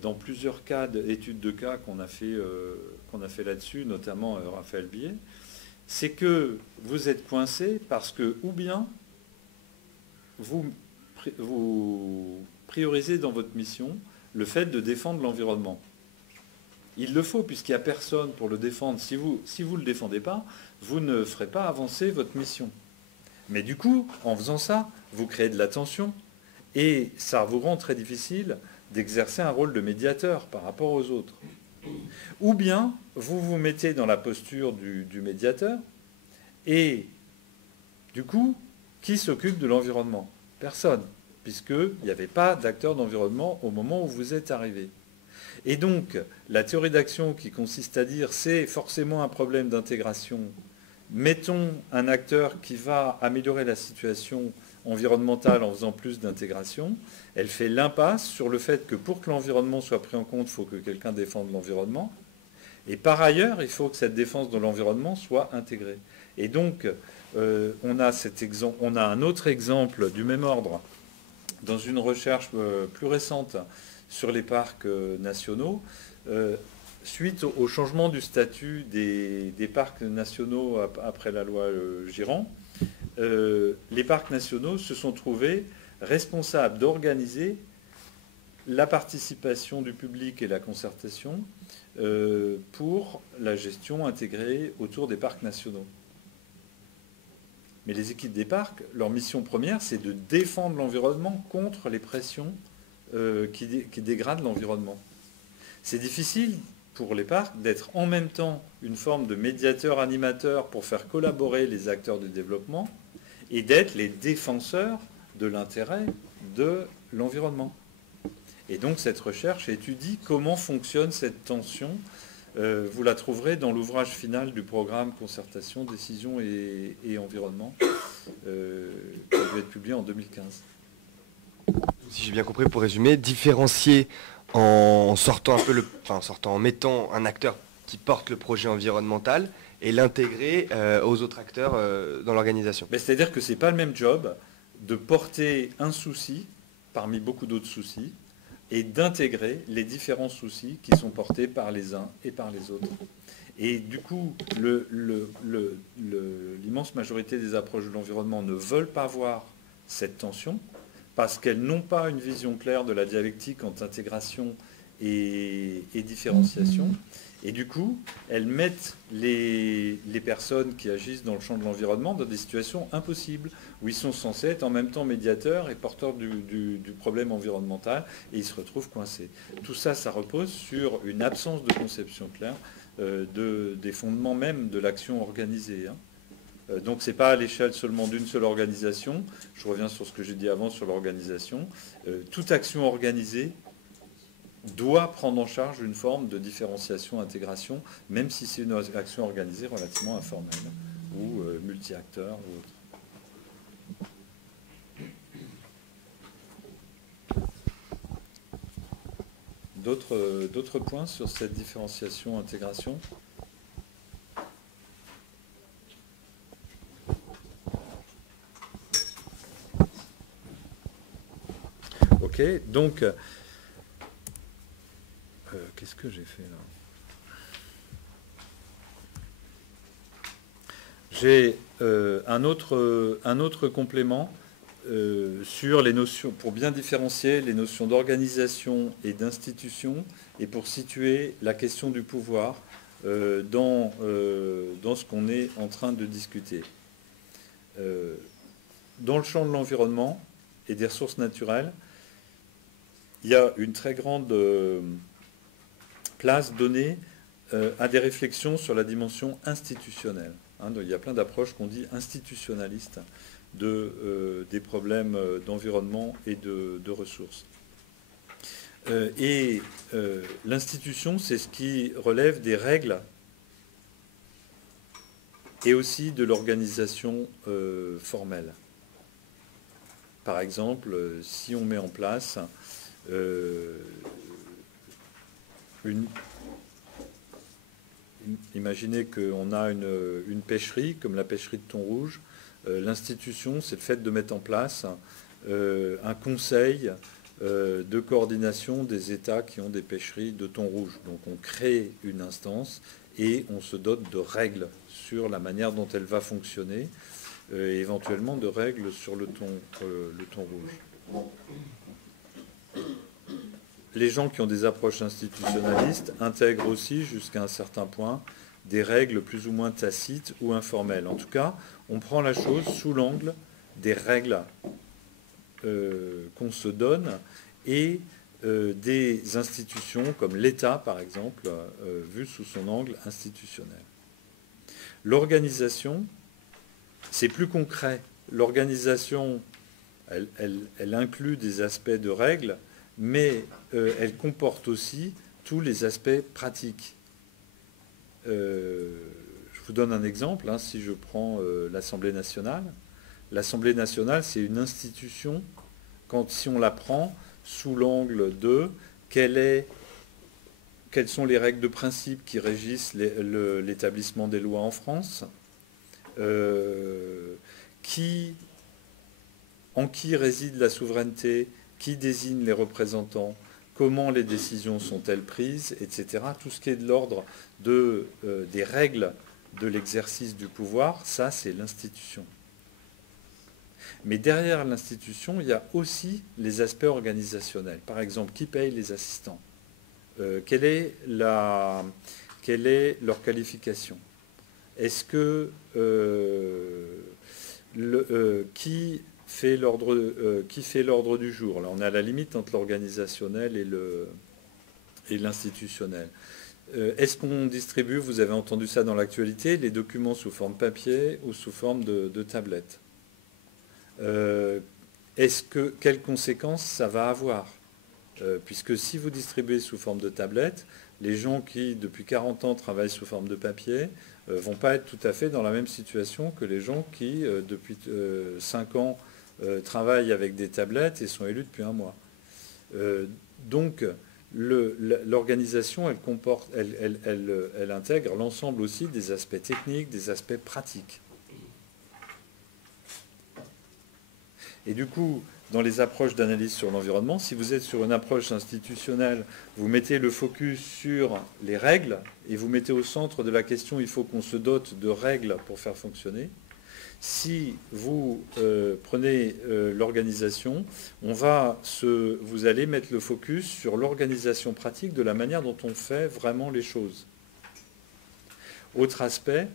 dans plusieurs études de cas qu'on a fait là-dessus, notamment Raphaël Billet, c'est que vous êtes coincé parce que ou bien vous priorisez dans votre mission le fait de défendre l'environnement. Il le faut puisqu'il n'y a personne pour le défendre. Si vous ne le défendez pas, vous ne ferez pas avancer votre mission. Mais du coup, en faisant ça, vous créez de la tension et ça vous rend très difficile d'exercer un rôle de médiateur par rapport aux autres. Ou bien, vous vous mettez dans la posture du médiateur et du coup, qui s'occupe de l'environnement? Personne, puisqu'il n'y avait pas d'acteur d'environnement au moment où vous êtes arrivé. Et donc, la théorie d'action qui consiste à dire c'est forcément un problème d'intégration, mettons un acteur qui va améliorer la situation environnementale en faisant plus d'intégration, elle fait l'impasse sur le fait que pour que l'environnement soit pris en compte, il faut que quelqu'un défende l'environnement. Et par ailleurs, il faut que cette défense de l'environnement soit intégrée. Et donc, on a un autre exemple du même ordre dans une recherche plus récente sur les parcs nationaux. Suite au changement du statut des parcs nationaux après la loi Girand, les parcs nationaux se sont trouvés responsables d'organiser la participation du public et la concertation pour la gestion intégrée autour des parcs nationaux. Mais les équipes des parcs, leur mission première, c'est de défendre l'environnement contre les pressions qui dégradent l'environnement. C'est difficile pour les parcs d'être en même temps une forme de médiateur animateur pour faire collaborer les acteurs du développement et d'être les défenseurs de l'intérêt de l'environnement. Et donc cette recherche étudie comment fonctionne cette tension. Vous la trouverez dans l'ouvrage final du programme Concertation, Décision et Environnement, qui a dû être publié en 2015. Si j'ai bien compris, pour résumer, différencier en en mettant un acteur qui porte le projet environnemental et l'intégrer aux autres acteurs dans l'organisation. C'est-à-dire que ce n'est pas le même job de porter un souci parmi beaucoup d'autres soucis et d'intégrer les différents soucis qui sont portés par les uns et par les autres. Et du coup, l'immense majorité des approches de l'environnement ne veulent pas voir cette tension parce qu'elles n'ont pas une vision claire de la dialectique entre intégration et différenciation. Et du coup, elles mettent les personnes qui agissent dans le champ de l'environnement dans des situations impossibles, où ils sont censés être en même temps médiateurs et porteurs du problème environnemental, et ils se retrouvent coincés. Tout ça, ça repose sur une absence de conception claire des fondements même de l'action organisée. Donc ce n'est pas à l'échelle seulement d'une seule organisation. Je reviens sur ce que j'ai dit avant sur l'organisation. Toute action organisée doit prendre en charge une forme de différenciation, intégration, même si c'est une action organisée relativement informelle ou multi-acteurs ou autre. D'autres points sur cette différenciation, intégration ? Ok, donc, qu'est-ce que j'ai fait là ? J'ai un autre complément sur les notions, pour bien différencier les notions d'organisation et d'institution, et pour situer la question du pouvoir dans ce qu'on est en train de discuter. Dans le champ de l'environnement et des ressources naturelles, il y a une très grande place donnée à des réflexions sur la dimension institutionnelle. Il y a plein d'approches qu'on dit institutionnalistes des problèmes d'environnement et de ressources. L'institution, c'est ce qui relève des règles et aussi de l'organisation formelle. Par exemple, si on met en place imaginez qu'on a une pêcherie, comme la pêcherie de thon rouge. L'institution, c'est le fait de mettre en place un conseil de coordination des États qui ont des pêcheries de thon rouge. Donc on crée une instance et on se dote de règles sur la manière dont elle va fonctionner, et éventuellement de règles sur le thon rouge. Les gens qui ont des approches institutionnalistes intègrent aussi, jusqu'à un certain point, des règles plus ou moins tacites ou informelles. En tout cas, on prend la chose sous l'angle des règles qu'on se donne et des institutions comme l'État, par exemple, vu sous son angle institutionnel. L'organisation, c'est plus concret. L'organisation, elle inclut des aspects de règles, mais elle comporte aussi tous les aspects pratiques. Je vous donne un exemple, si je prends l'Assemblée nationale. L'Assemblée nationale, c'est une institution, si on la prend sous l'angle de quelles sont les règles de principe qui régissent l'établissement des lois en France, en qui réside la souveraineté, qui désigne les représentants, comment les décisions sont-elles prises, etc. Tout ce qui est de l'ordre des règles de l'exercice du pouvoir, ça c'est l'institution. Mais derrière l'institution, il y a aussi les aspects organisationnels. Par exemple, qui paye les assistants ? Quelle est leur qualification ? Est-ce que qui fait l'ordre du jour? Là, on est à la limite entre l'organisationnel et l'institutionnel. Est-ce qu'on distribue, vous avez entendu ça dans l'actualité, les documents sous forme papier ou sous forme de tablette? Quelles conséquences ça va avoir? Puisque si vous distribuez sous forme de tablette, les gens qui, depuis 40 ans, travaillent sous forme de papier ne vont pas être tout à fait dans la même situation que les gens qui, depuis 5 ans, travaillent avec des tablettes et sont élus depuis un mois. Donc, l'organisation, elle intègre l'ensemble aussi des aspects techniques, des aspects pratiques. Et du coup, dans les approches d'analyse sur l'environnement, si vous êtes sur une approche institutionnelle, vous mettez le focus sur les règles et vous mettez au centre de la question, il faut qu'on se dote de règles pour faire fonctionner. Si vous prenez l'organisation, vous allez mettre le focus sur l'organisation pratique de la manière dont on fait vraiment les choses. Autre aspect,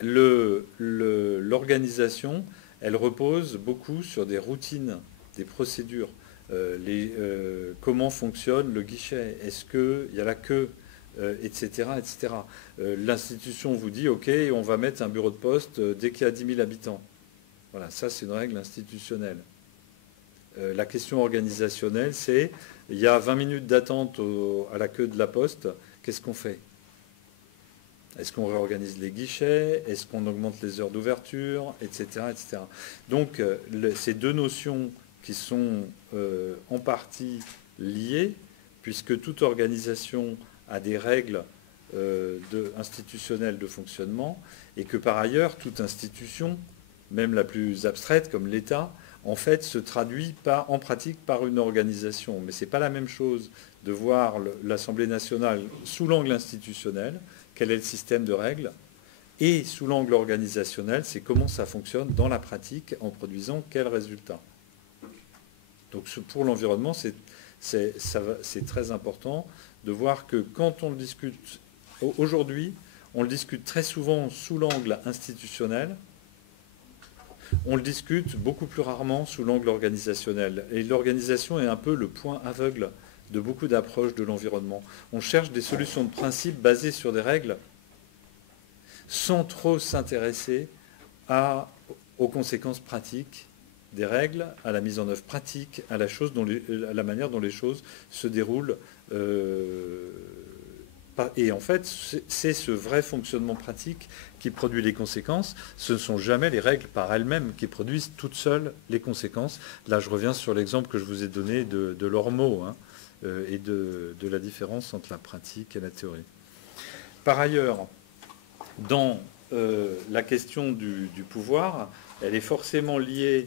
l'organisation, elle repose beaucoup sur des routines, des procédures. Comment fonctionne le guichet? Est-ce qu'il y a la queue, etc. etc. L'institution vous dit, OK, on va mettre un bureau de poste dès qu'il y a 10 000 habitants. Voilà, ça c'est une règle institutionnelle. La question organisationnelle, c'est, il y a 20 minutes d'attente à la queue de la poste, qu'est-ce qu'on fait? Est-ce qu'on réorganise les guichets? Est-ce qu'on augmente les heures d'ouverture, etc., etc. Donc, ces deux notions qui sont en partie liées, puisque toute organisation a des règles institutionnelles de fonctionnement, et que par ailleurs, toute institution, même la plus abstraite comme l'État, en fait, se traduit en pratique par une organisation. Mais ce n'est pas la même chose de voir l'Assemblée nationale sous l'angle institutionnel, quel est le système de règles, et sous l'angle organisationnel, c'est comment ça fonctionne dans la pratique en produisant quels résultats. Donc pour l'environnement, c'est très important de voir que quand on le discute aujourd'hui, on le discute très souvent sous l'angle institutionnel, on le discute beaucoup plus rarement sous l'angle organisationnel. Et l'organisation est un peu le point aveugle de beaucoup d'approches de l'environnement. On cherche des solutions de principe basées sur des règles sans trop s'intéresser aux conséquences pratiques des règles, à la mise en œuvre pratique, à la manière dont les choses se déroulent. Et en fait, c'est ce vrai fonctionnement pratique qui produit les conséquences. Ce ne sont jamais les règles par elles-mêmes qui produisent toutes seules les conséquences. Là, je reviens sur l'exemple que je vous ai donné de l'ormo, hein, et de la différence entre la pratique et la théorie. Par ailleurs, dans la question du pouvoir, elle est forcément liée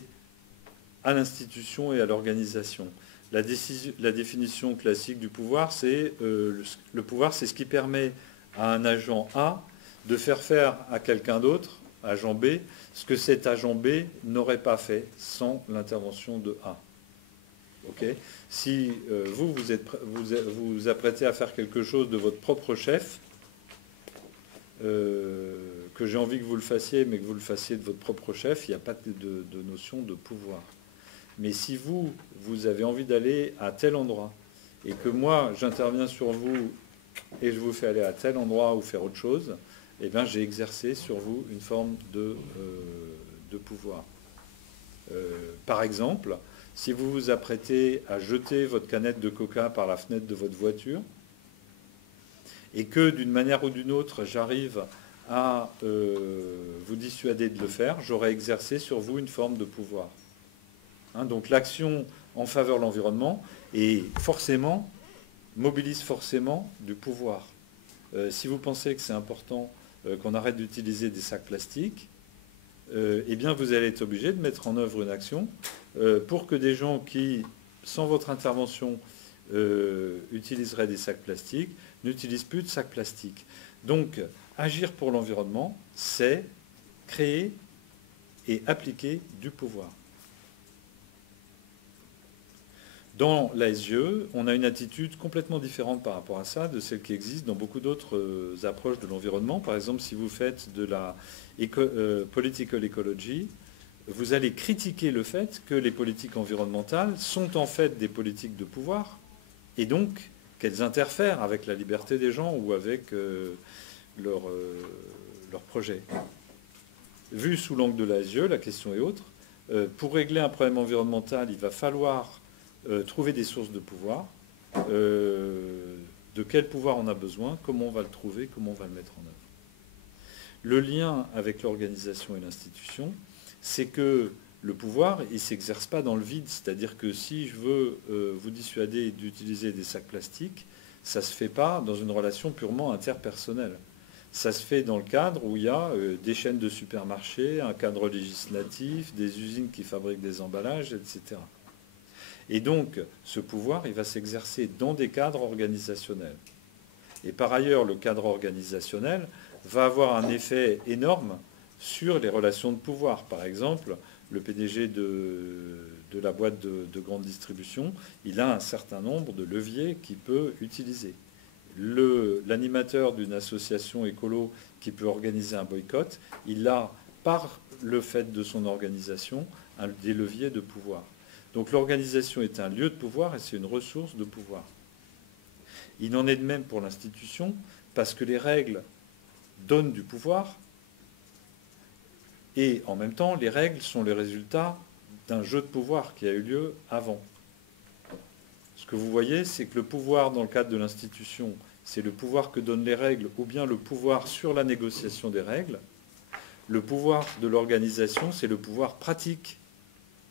à l'institution et à l'organisation. La définition classique du pouvoir, c'est le pouvoir, c'est ce qui permet à un agent A de faire à quelqu'un d'autre, agent B, ce que cet agent B n'aurait pas fait sans l'intervention de A. Okay. Si vous apprêtez à faire quelque chose de votre propre chef, que j'ai envie que vous le fassiez, mais que vous le fassiez de votre propre chef, il n'y a pas de notion de pouvoir. Mais si vous avez envie d'aller à tel endroit, et que moi, j'interviens sur vous, et je vous fais aller à tel endroit ou faire autre chose, eh bien, j'ai exercé sur vous une forme de pouvoir. Par exemple, si vous vous apprêtez à jeter votre canette de coca par la fenêtre de votre voiture, et que d'une manière ou d'une autre, j'arrive à vous dissuader de le faire, j'aurai exercé sur vous une forme de pouvoir. Hein, donc l'action en faveur de l'environnement mobilise forcément du pouvoir. Si vous pensez que c'est important qu'on arrête d'utiliser des sacs plastiques, eh bien vous allez être obligé de mettre en œuvre une action pour que des gens qui, sans votre intervention, utiliseraient des sacs plastiques, n'utilisent plus de sacs plastiques. Donc, agir pour l'environnement, c'est créer et appliquer du pouvoir. Dans l'ASGE, on a une attitude complètement différente par rapport à ça, de celle qui existe dans beaucoup d'autres approches de l'environnement. Par exemple, si vous faites de la political ecology, vous allez critiquer le fait que les politiques environnementales sont en fait des politiques de pouvoir, et donc qu'elles interfèrent avec la liberté des gens ou avec leurs projets. Vu sous l'angle de l'ASGE, la question est autre. Pour régler un problème environnemental, il va falloir trouver des sources de pouvoir. De quel pouvoir on a besoin, comment on va le trouver, comment on va le mettre en œuvre. Le lien avec l'organisation et l'institution, c'est que le pouvoir, il ne s'exerce pas dans le vide. C'est-à-dire que si je veux vous dissuader d'utiliser des sacs plastiques, ça ne se fait pas dans une relation purement interpersonnelle. Ça se fait dans le cadre où il y a des chaînes de supermarchés, un cadre législatif, des usines qui fabriquent des emballages, etc. Et donc, ce pouvoir, il va s'exercer dans des cadres organisationnels. Et par ailleurs, le cadre organisationnel va avoir un effet énorme sur les relations de pouvoir. Par exemple, le PDG de la boîte de grande distribution, il a un certain nombre de leviers qu'il peut utiliser. l'animateur d'une association écolo qui peut organiser un boycott, il a, par le fait de son organisation, des leviers de pouvoir. Donc l'organisation est un lieu de pouvoir et c'est une ressource de pouvoir. Il en est de même pour l'institution, parce que les règles donnent du pouvoir, et en même temps, les règles sont le résultat d'un jeu de pouvoir qui a eu lieu avant. Ce que vous voyez, c'est que le pouvoir dans le cadre de l'institution, c'est le pouvoir que donnent les règles, ou bien le pouvoir sur la négociation des règles. Le pouvoir de l'organisation, c'est le pouvoir pratique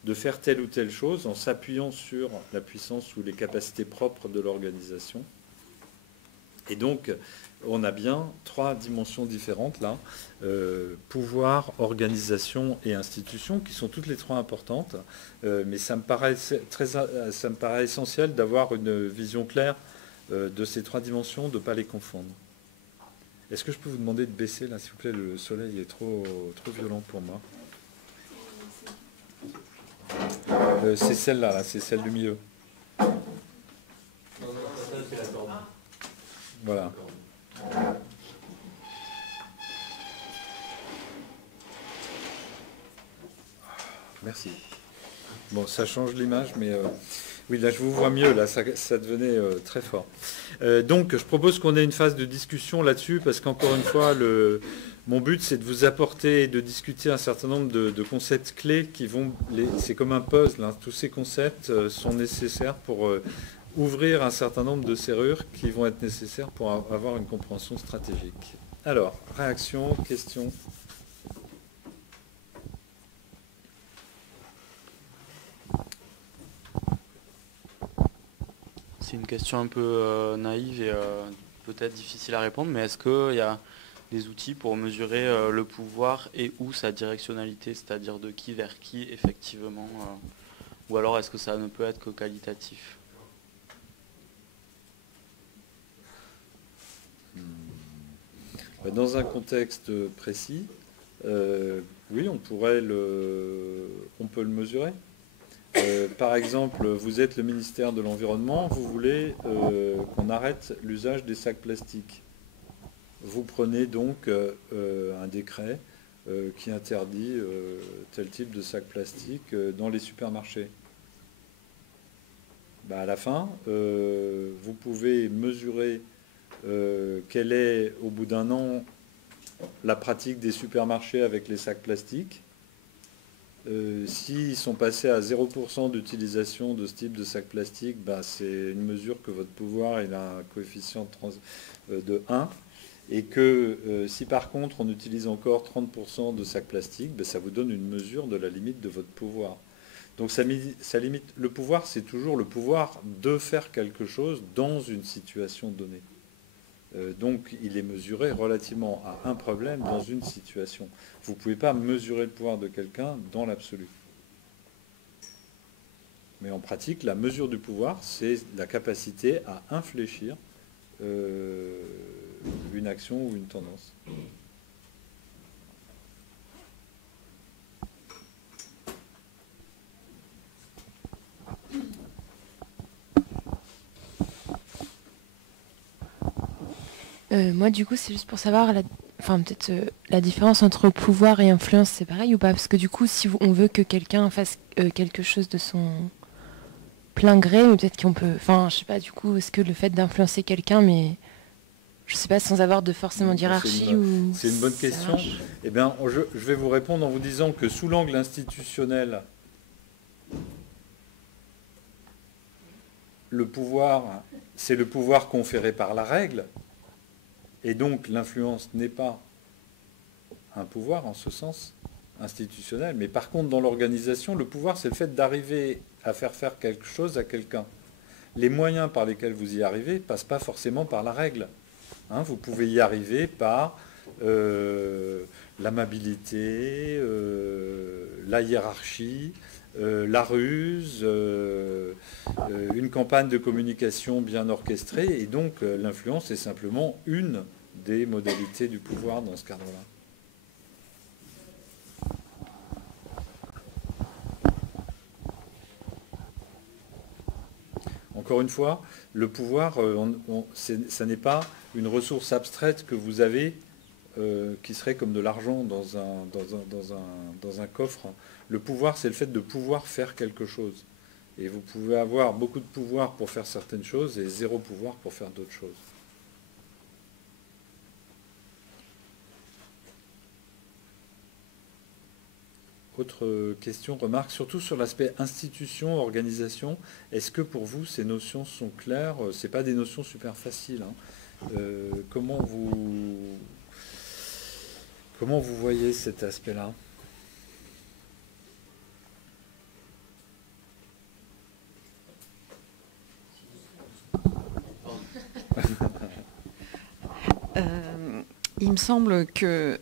de faire telle ou telle chose en s'appuyant sur la puissance ou les capacités propres de l'organisation. Et donc, on a bien 3 dimensions différentes là, pouvoir, organisation et institution, qui sont toutes les 3 importantes. Mais ça me paraît essentiel d'avoir une vision claire de ces 3 dimensions, de ne pas les confondre. Est-ce que je peux vous demander de baisser là, s'il vous plaît, le soleil est trop violent pour moi. C'est celle-là, là, c'est celle du milieu. Voilà. Merci. Bon, ça change l'image, mais oui, là je vous vois mieux, là ça devenait très fort. Donc je propose qu'on ait une phase de discussion là-dessus, parce qu'encore une fois, mon but c'est de vous apporter et de discuter un certain nombre de concepts clés qui vont... C'est comme un puzzle, hein. Tous ces concepts sont nécessaires pour ouvrir un certain nombre de serrures qui vont être nécessaires pour avoir une compréhension stratégique. Alors, réaction, question. C'est une question un peu naïve et peut-être difficile à répondre, mais est-ce qu'il y a des outils pour mesurer le pouvoir et ou sa directionnalité, c'est-à-dire de qui vers qui effectivement, ou alors est-ce que ça ne peut être que qualitatif? Dans un contexte précis, oui, on peut le mesurer. Par exemple, vous êtes le ministère de l'Environnement, vous voulez qu'on arrête l'usage des sacs plastiques. Vous prenez donc un décret qui interdit tel type de sac plastique dans les supermarchés. À la fin, vous pouvez mesurer quelle est, au bout d'un an, la pratique des supermarchés avec les sacs plastiques. S'ils sont passés à 0% d'utilisation de ce type de sac plastique, c'est une mesure que votre pouvoir il a un coefficient de 1. Et que si par contre on utilise encore 30% de sacs plastiques, ça vous donne une mesure de la limite de votre pouvoir. Donc ça limite, le pouvoir, c'est toujours le pouvoir de faire quelque chose dans une situation donnée. Donc il est mesuré relativement à un problème dans une situation. Vous ne pouvez pas mesurer le pouvoir de quelqu'un dans l'absolu. Mais en pratique, la mesure du pouvoir, c'est la capacité à infléchir une action ou une tendance. Moi, du coup, c'est juste pour savoir, peut-être la différence entre pouvoir et influence, c'est pareil ou pas? Parce que du coup, si on veut que quelqu'un fasse quelque chose de son plein gré, mais peut-être qu'on peut... je sais pas, du coup, est-ce que le fait d'influencer quelqu'un, mais je sais pas, sans avoir de forcément d'hierarchie ou... C'est une bonne question. Eh bien, je vais vous répondre en vous disant que sous l'angle institutionnel, le pouvoir, c'est le pouvoir conféré par la règle. Et donc l'influence n'est pas un pouvoir en ce sens institutionnel. Mais par contre, dans l'organisation, le pouvoir, c'est le fait d'arriver à faire quelque chose à quelqu'un. Les moyens par lesquels vous y arrivez ne passent pas forcément par la règle. Vous pouvez y arriver par l'amabilité, la hiérarchie, la ruse, une campagne de communication bien orchestrée. Et donc l'influence est simplement une des modalités du pouvoir dans ce cadre-là. encore une fois, le pouvoir, ça n'est pas une ressource abstraite que vous avez qui serait comme de l'argent dans un coffre. Le pouvoir, c'est le fait de pouvoir faire quelque chose. Et vous pouvez avoir beaucoup de pouvoir pour faire certaines choses et zéro pouvoir pour faire d'autres choses. Autre question, remarque, surtout sur l'aspect institution, organisation, est-ce que pour vous ces notions sont claires? Ce n'est pas des notions super faciles. Hein. Comment vous voyez cet aspect-là? Il me semble que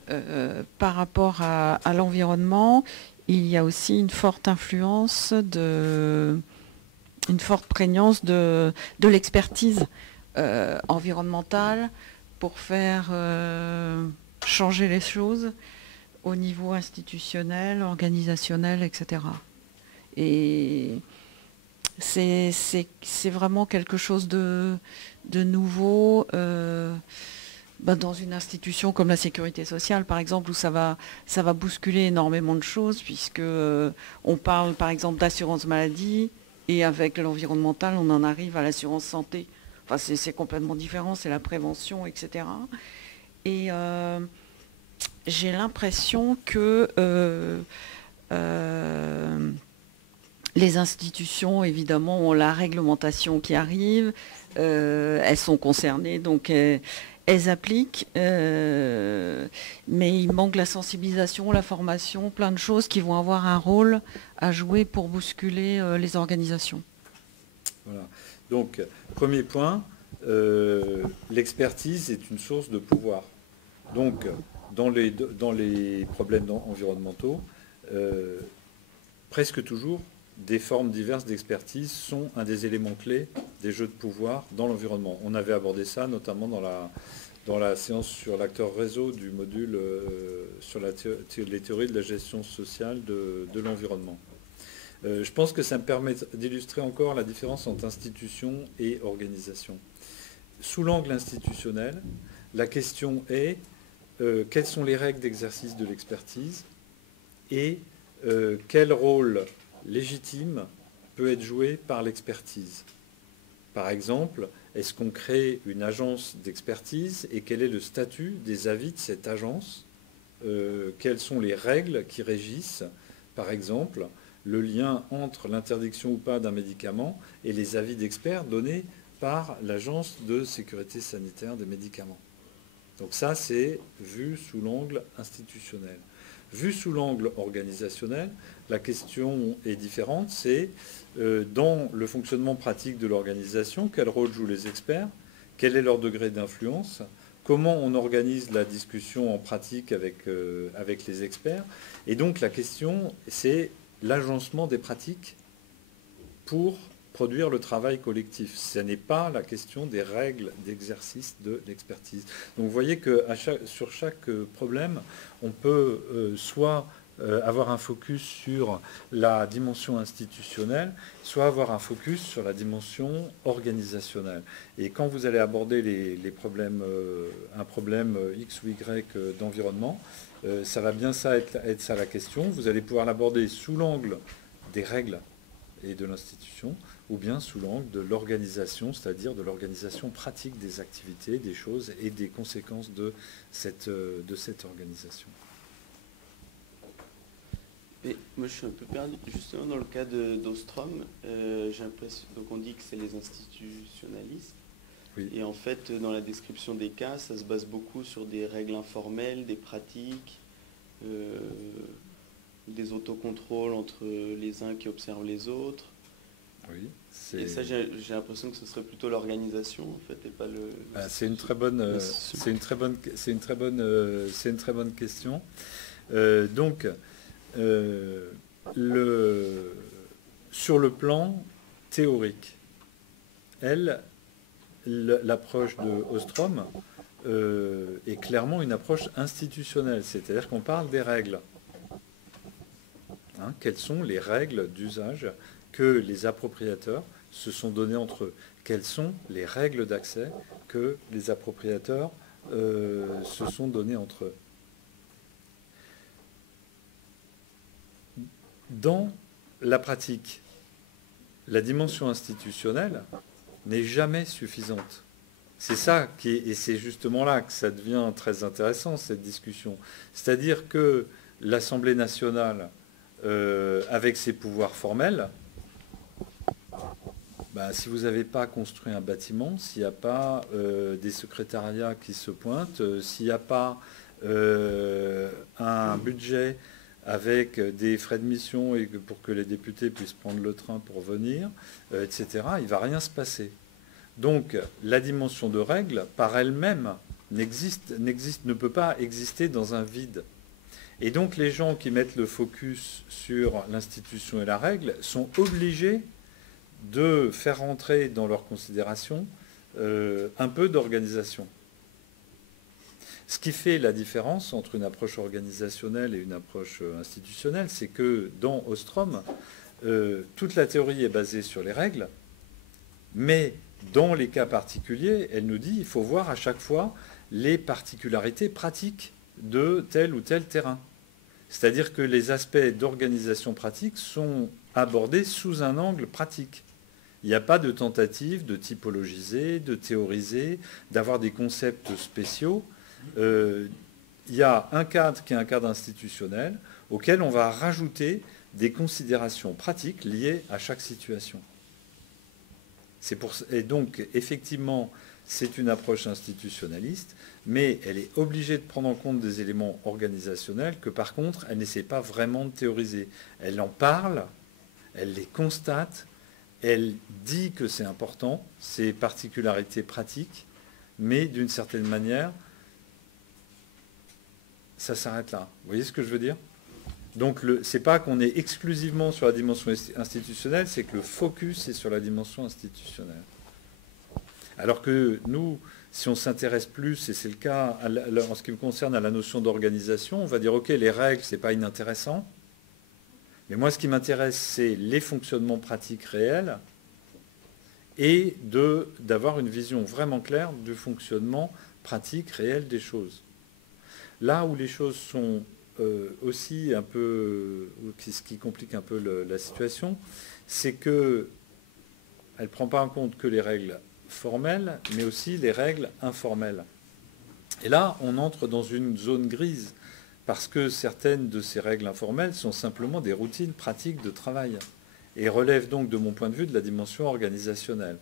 par rapport à l'environnement, il y a aussi une forte influence, une forte prégnance de l'expertise environnementale pour faire changer les choses au niveau institutionnel, organisationnel, etc. Et c'est vraiment quelque chose de nouveau. Dans une institution comme la sécurité sociale, par exemple, où ça va bousculer énormément de choses, puisque on parle, par exemple, d'assurance maladie, et avec l'environnemental, on en arrive à l'assurance santé. Enfin, c'est complètement différent, c'est la prévention, etc. Et j'ai l'impression que les institutions, évidemment, ont la réglementation qui arrive, elles sont concernées, donc elles appliquent, mais il manque la sensibilisation, la formation, plein de choses qui vont avoir un rôle à jouer pour bousculer les organisations. Voilà. Donc, premier point, l'expertise est une source de pouvoir. Donc, dans les problèmes environnementaux, presque toujours, des formes diverses d'expertise sont un des éléments clés des jeux de pouvoir dans l'environnement. On avait abordé ça notamment dans la séance sur l'acteur réseau du module sur les théories de la gestion sociale de l'environnement. Je pense que ça me permet d'illustrer encore la différence entre institution et organisation. Sous l'angle institutionnel, la question est quelles sont les règles d'exercice de l'expertise et quel rôle légitime peut être joué par l'expertise. Par exemple, est-ce qu'on crée une agence d'expertise et quel est le statut des avis de cette agence? Quelles sont les règles qui régissent, par exemple, le lien entre l'interdiction ou pas d'un médicament et les avis d'experts donnés par l'Agence de sécurité sanitaire des médicaments? Donc ça, c'est vu sous l'angle institutionnel. Vu sous l'angle organisationnel, la question est différente, c'est dans le fonctionnement pratique de l'organisation, quel rôle jouent les experts, quel est leur degré d'influence, comment on organise la discussion en pratique avec les experts. Et donc la question, c'est l'agencement des pratiques pour produire le travail collectif. Ce n'est pas la question des règles d'exercice de l'expertise. Donc vous voyez que sur chaque problème, on peut soit avoir un focus sur la dimension institutionnelle, soit avoir un focus sur la dimension organisationnelle. Et quand vous allez aborder les problèmes, un problème X ou Y d'environnement, ça va bien être ça la question. Vous allez pouvoir l'aborder sous l'angle des règles et de l'institution, ou bien sous l'angle de l'organisation, c'est-à-dire de l'organisation pratique des activités, des choses et des conséquences de cette organisation. Et moi, je suis un peu perdu. Justement, dans le cas d'Ostrom, j'ai l'impression, donc on dit que c'est les institutionnalistes. Oui. Et en fait, dans la description des cas, ça se base beaucoup sur des règles informelles, des pratiques, des autocontrôles entre les uns qui observent les autres. Oui, et ça, j'ai l'impression que ce serait plutôt l'organisation, en fait, et pas le. C'est une très bonne, question. Donc, sur le plan théorique, l'approche de Ostrom est clairement une approche institutionnelle, c'est-à-dire qu'on parle des règles. Quelles sont les règles d'usage que les appropriateurs, se sont donnés entre eux. Quelles sont les règles d'accès que les appropriateurs se sont donnés entre eux. Dans la pratique, la dimension institutionnelle n'est jamais suffisante. C'est ça et c'est justement là que ça devient très intéressant, cette discussion. C'est-à-dire que l'Assemblée nationale, avec ses pouvoirs formels, si vous n'avez pas construit un bâtiment, s'il n'y a pas des secrétariats qui se pointent, s'il n'y a pas un budget avec des frais de mission et pour que les députés puissent prendre le train pour venir, etc., il ne va rien se passer. Donc la dimension de règle, par elle-même, ne peut pas exister dans un vide. Et donc les gens qui mettent le focus sur l'institution et la règle sont obligés de faire rentrer dans leur considération un peu d'organisation. Ce qui fait la différence entre une approche organisationnelle et une approche institutionnelle, c'est que dans Ostrom, toute la théorie est basée sur les règles, mais dans les cas particuliers, elle nous dit qu'il faut voir à chaque fois les particularités pratiques de tel ou tel terrain. C'est-à-dire que les aspects d'organisation pratique sont abordés sous un angle pratique. Il n'y a pas de tentative de typologiser, de théoriser, d'avoir des concepts spéciaux. Il y a un cadre qui est un cadre institutionnel auquel on va rajouter des considérations pratiques liées à chaque situation. Et donc, effectivement, c'est une approche institutionnaliste, mais elle est obligée de prendre en compte des éléments organisationnels que, par contre, elle n'essaie pas vraiment de théoriser. Elle en parle, elle les constate, elle dit que c'est important, ces particularités pratiques, mais d'une certaine manière, ça s'arrête là. Vous voyez ce que je veux dire? Donc, ce n'est pas qu'on est exclusivement sur la dimension institutionnelle, c'est que le focus est sur la dimension institutionnelle. Alors que nous, si on s'intéresse plus, et c'est le cas en ce qui me concerne à la notion d'organisation, on va dire, OK, les règles, ce n'est pas inintéressant, mais moi, ce qui m'intéresse, c'est les fonctionnements pratiques réels et d'avoir une vision vraiment claire du fonctionnement pratique réel des choses. Là où les choses sont aussi un peu, ce qui complique un peu la situation, c'est qu'elle ne prend pas en compte que les règles formelles, mais aussi les règles informelles. Et là, on entre dans une zone grise, parce que certaines de ces règles informelles sont simplement des routines pratiques de travail, et relèvent donc, de mon point de vue, de la dimension organisationnelle.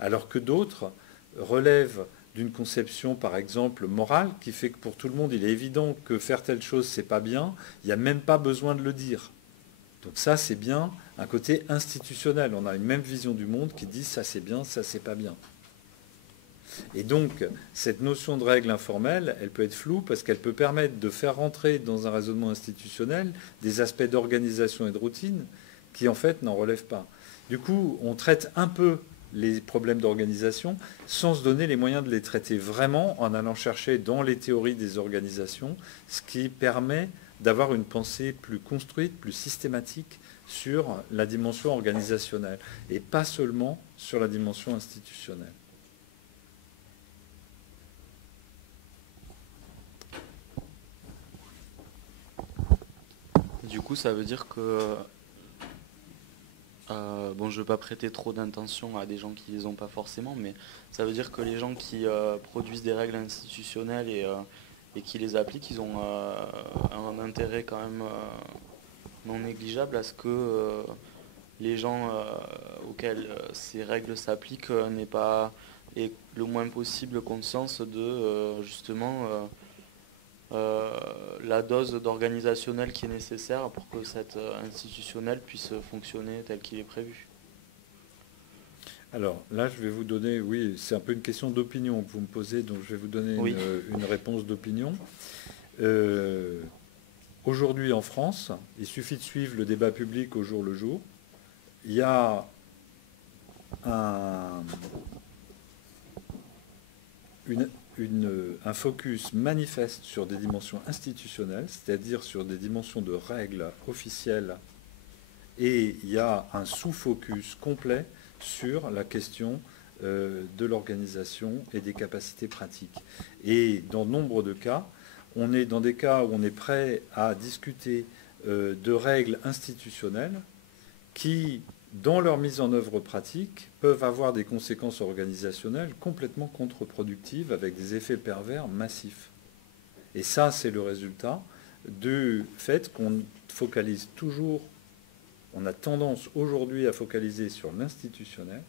Alors que d'autres relèvent d'une conception, par exemple, morale, qui fait que pour tout le monde, il est évident que faire telle chose, c'est pas bien, il n'y a même pas besoin de le dire. Donc ça, c'est bien un côté institutionnel. On a une même vision du monde qui dit ça c'est bien, ça c'est pas bien. Et donc, cette notion de règle informelle, elle peut être floue parce qu'elle peut permettre de faire rentrer dans un raisonnement institutionnel des aspects d'organisation et de routine qui, en fait, n'en relèvent pas. Du coup, on traite un peu les problèmes d'organisation sans se donner les moyens de les traiter vraiment en allant chercher dans les théories des organisations, ce qui permet d'avoir une pensée plus construite, plus systématique sur la dimension organisationnelle et pas seulement sur la dimension institutionnelle. Du coup, ça veut dire que bon, je ne veux pas prêter trop d'intention à des gens qui ne les ont pas forcément, mais ça veut dire que les gens qui produisent des règles institutionnelles et qui les appliquent, ils ont un intérêt quand même non négligeable à ce que les gens auxquels ces règles s'appliquent aient le moins possible conscience de justement la dose d'organisationnel qui est nécessaire pour que cet institutionnel puisse fonctionner tel qu'il est prévu. Alors là, je vais vous donner, oui, c'est un peu une question d'opinion que vous me posez, donc je vais vous donner Oui. une réponse d'opinion. Aujourd'hui en France, il suffit de suivre le débat public au jour le jour. Il y a un focus manifeste sur des dimensions institutionnelles, c'est-à-dire sur des dimensions de règles officielles, et il y a un sous-focus complet sur la question de l'organisation et des capacités pratiques. Et dans nombre de cas, on est dans des cas où on est prêt à discuter de règles institutionnelles qui, dans leur mise en œuvre pratique, peuvent avoir des conséquences organisationnelles complètement contre-productives avec des effets pervers massifs. Et ça, c'est le résultat du fait qu'on focalise toujours, on a tendance aujourd'hui à focaliser sur l'institutionnel,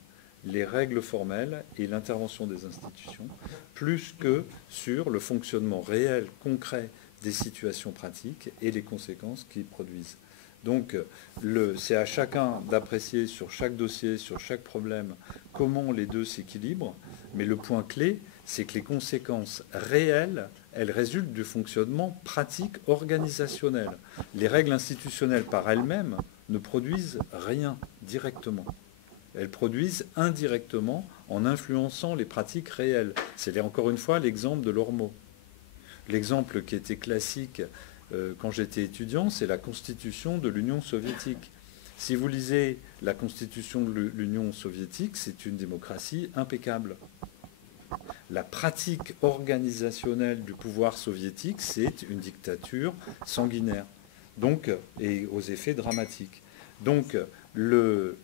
les règles formelles et l'intervention des institutions, plus que sur le fonctionnement réel, concret des situations pratiques et les conséquences qu'ils produisent. Donc, c'est à chacun d'apprécier sur chaque dossier, sur chaque problème, comment les deux s'équilibrent. Mais le point clé, c'est que les conséquences réelles, elles résultent du fonctionnement pratique organisationnel. Les règles institutionnelles par elles-mêmes ne produisent rien directement. Elles produisent indirectement en influençant les pratiques réelles. C'est encore une fois l'exemple de l'ORMO. L'exemple qui était classique quand j'étais étudiant, c'est la constitution de l'Union soviétique. Si vous lisez la constitution de l'Union soviétique, c'est une démocratie impeccable. La pratique organisationnelle du pouvoir soviétique, c'est une dictature sanguinaire, donc, et aux effets dramatiques. Donc, le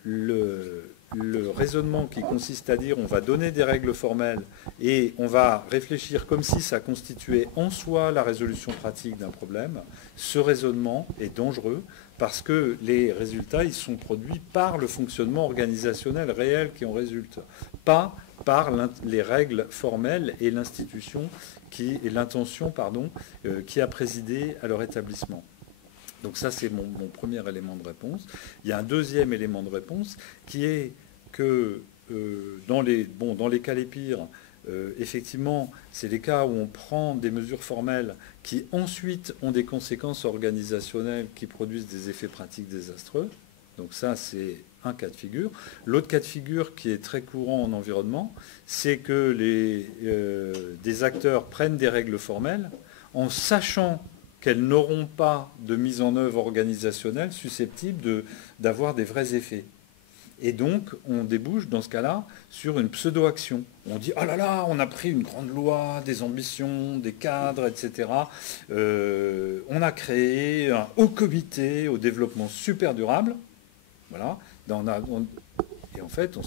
raisonnement qui consiste à dire on va donner des règles formelles et on va réfléchir comme si ça constituait en soi la résolution pratique d'un problème, ce raisonnement est dangereux parce que les résultats ils sont produits par le fonctionnement organisationnel réel qui en résulte, pas par les règles formelles et l'intention qui a présidé à leur établissement. Donc ça, c'est mon premier élément de réponse. Il y a un deuxième élément de réponse qui est que dans les cas les pires, effectivement, c'est les cas où on prend des mesures formelles qui ensuite ont des conséquences organisationnelles qui produisent des effets pratiques désastreux. Donc ça, c'est un cas de figure. L'autre cas de figure qui est très courant en environnement, c'est que des acteurs prennent des règles formelles en sachant qu'elles n'auront pas de mise en œuvre organisationnelle susceptible d'avoir des vrais effets. Et donc, on débouche dans ce cas-là sur une pseudo-action. On dit « Ah là là, on a pris une grande loi, des ambitions, des cadres, etc. On a créé un haut comité au développement super durable. » Voilà. Et en fait,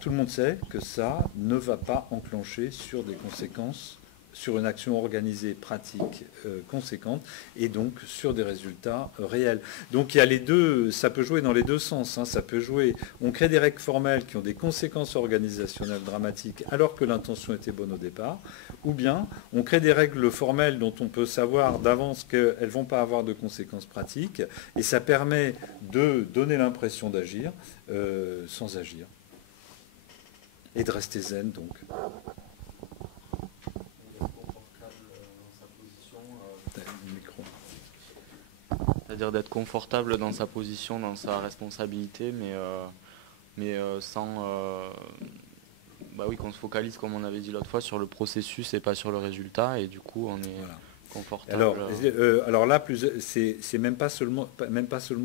tout le monde sait que ça ne va pas enclencher sur des conséquences, sur une action organisée, pratique, conséquente, et donc sur des résultats réels. Donc il y a les deux, ça peut jouer dans les deux sens. Ça peut jouer, on crée des règles formelles qui ont des conséquences organisationnelles dramatiques alors que l'intention était bonne au départ, ou bien on crée des règles formelles dont on peut savoir d'avance qu'elles ne vont pas avoir de conséquences pratiques, et ça permet de donner l'impression d'agir sans agir. Et de rester zen, donc. C'est-à-dire d'être confortable dans sa position, dans sa responsabilité, mais sans... qu'on se focalise, comme on avait dit l'autre fois, sur le processus et pas sur le résultat, et du coup on est confortable. Alors là, c'est même pas seulement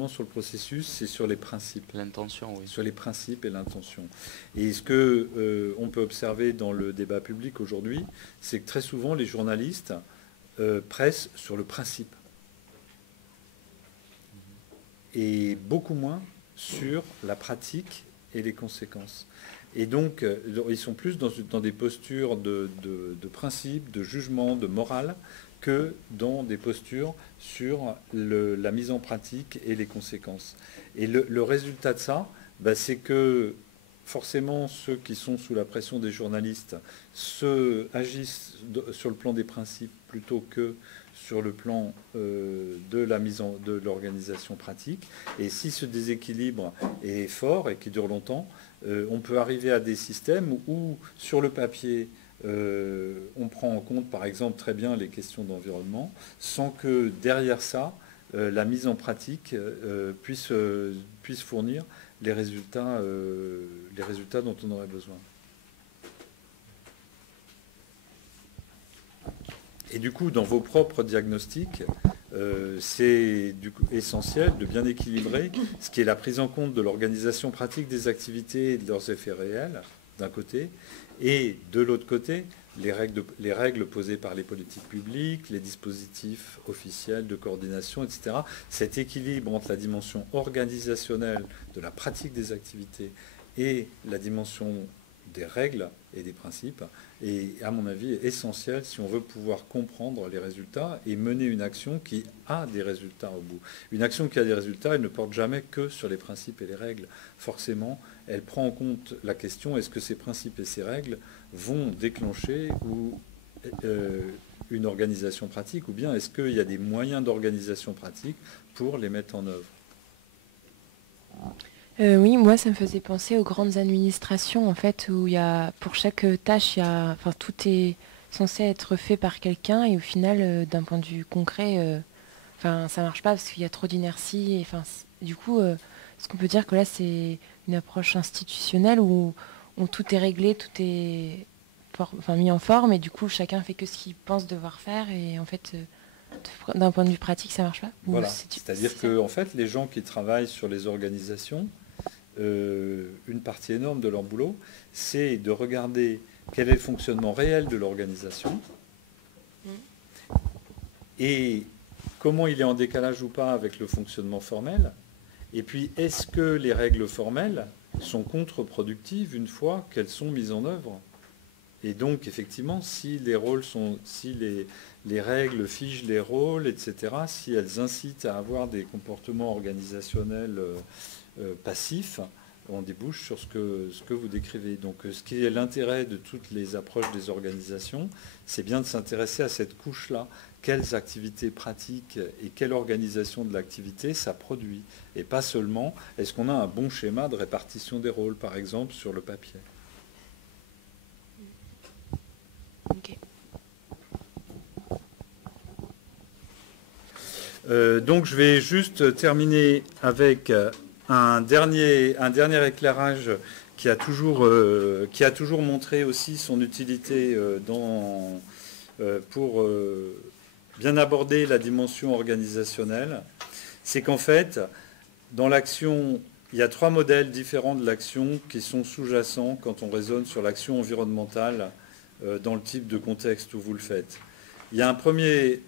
sur le processus, c'est sur les principes. L'intention, oui. Sur les principes et l'intention. Et ce que on peut observer dans le débat public aujourd'hui, c'est que très souvent les journalistes pressent sur le principe. Et beaucoup moins sur la pratique et les conséquences. Et donc, ils sont plus dans des postures de principe, de jugement, de morale, que dans des postures sur la mise en pratique et les conséquences. Et le résultat de ça, c'est que forcément, ceux qui sont sous la pression des journalistes agissent sur le plan des principes plutôt que sur le plan de l'organisation pratique. Et si ce déséquilibre est fort et qui dure longtemps, on peut arriver à des systèmes où, sur le papier, on prend en compte, par exemple, très bien les questions d'environnement, sans que derrière ça, la mise en pratique puisse fournir les résultats dont on aurait besoin. Et du coup, dans vos propres diagnostics, c'est du coup essentiel de bien équilibrer ce qui est la prise en compte de l'organisation pratique des activités et de leurs effets réels, d'un côté, et de l'autre côté, les règles posées par les politiques publiques, les dispositifs officiels de coordination, etc. Cet équilibre entre la dimension organisationnelle de la pratique des activités et la dimension des règles et des principes est, à mon avis, essentiel si on veut pouvoir comprendre les résultats et mener une action qui a des résultats au bout. Une action qui a des résultats, elle ne porte jamais que sur les principes et les règles. Forcément, elle prend en compte la question, est-ce que ces principes et ces règles vont déclencher une organisation pratique, ou bien est-ce qu'il y a des moyens d'organisation pratique pour les mettre en œuvre? Oui, moi ça me faisait penser aux grandes administrations en fait où il y a pour chaque tâche, enfin tout est censé être fait par quelqu'un et au final d'un point de vue concret, enfin ça marche pas parce qu'il y a trop d'inertie. Enfin du coup, est-ce qu'on peut dire que là c'est une approche institutionnelle où tout est réglé, tout est mis en forme et du coup chacun fait que ce qu'il pense devoir faire et en fait d'un point de vue pratique ça marche pas? Voilà, c'est-à-dire que en fait les gens qui travaillent sur les organisations, une partie énorme de leur boulot, c'est de regarder quel est le fonctionnement réel de l'organisation et comment il est en décalage ou pas avec le fonctionnement formel. Et puis, est-ce que les règles formelles sont contre-productives une fois qu'elles sont mises en œuvre? Et donc, effectivement, si les règles figent les rôles, etc., si elles incitent à avoir des comportements organisationnels passifs, on débouche sur ce que vous décrivez. Donc ce qui est l'intérêt de toutes les approches des organisations, c'est bien de s'intéresser à cette couche-là. Quelles activités pratiques et quelle organisation de l'activité ça produit? Et pas seulement, est-ce qu'on a un bon schéma de répartition des rôles, par exemple, sur le papier? Ok. Donc je vais juste terminer avec un dernier éclairage qui a toujours montré aussi son utilité pour bien aborder la dimension organisationnelle. C'est qu'en fait, dans l'action, il y a 3 modèles différents de l'action qui sont sous-jacents quand on raisonne sur l'action environnementale dans le type de contexte où vous le faites. Il y a un premier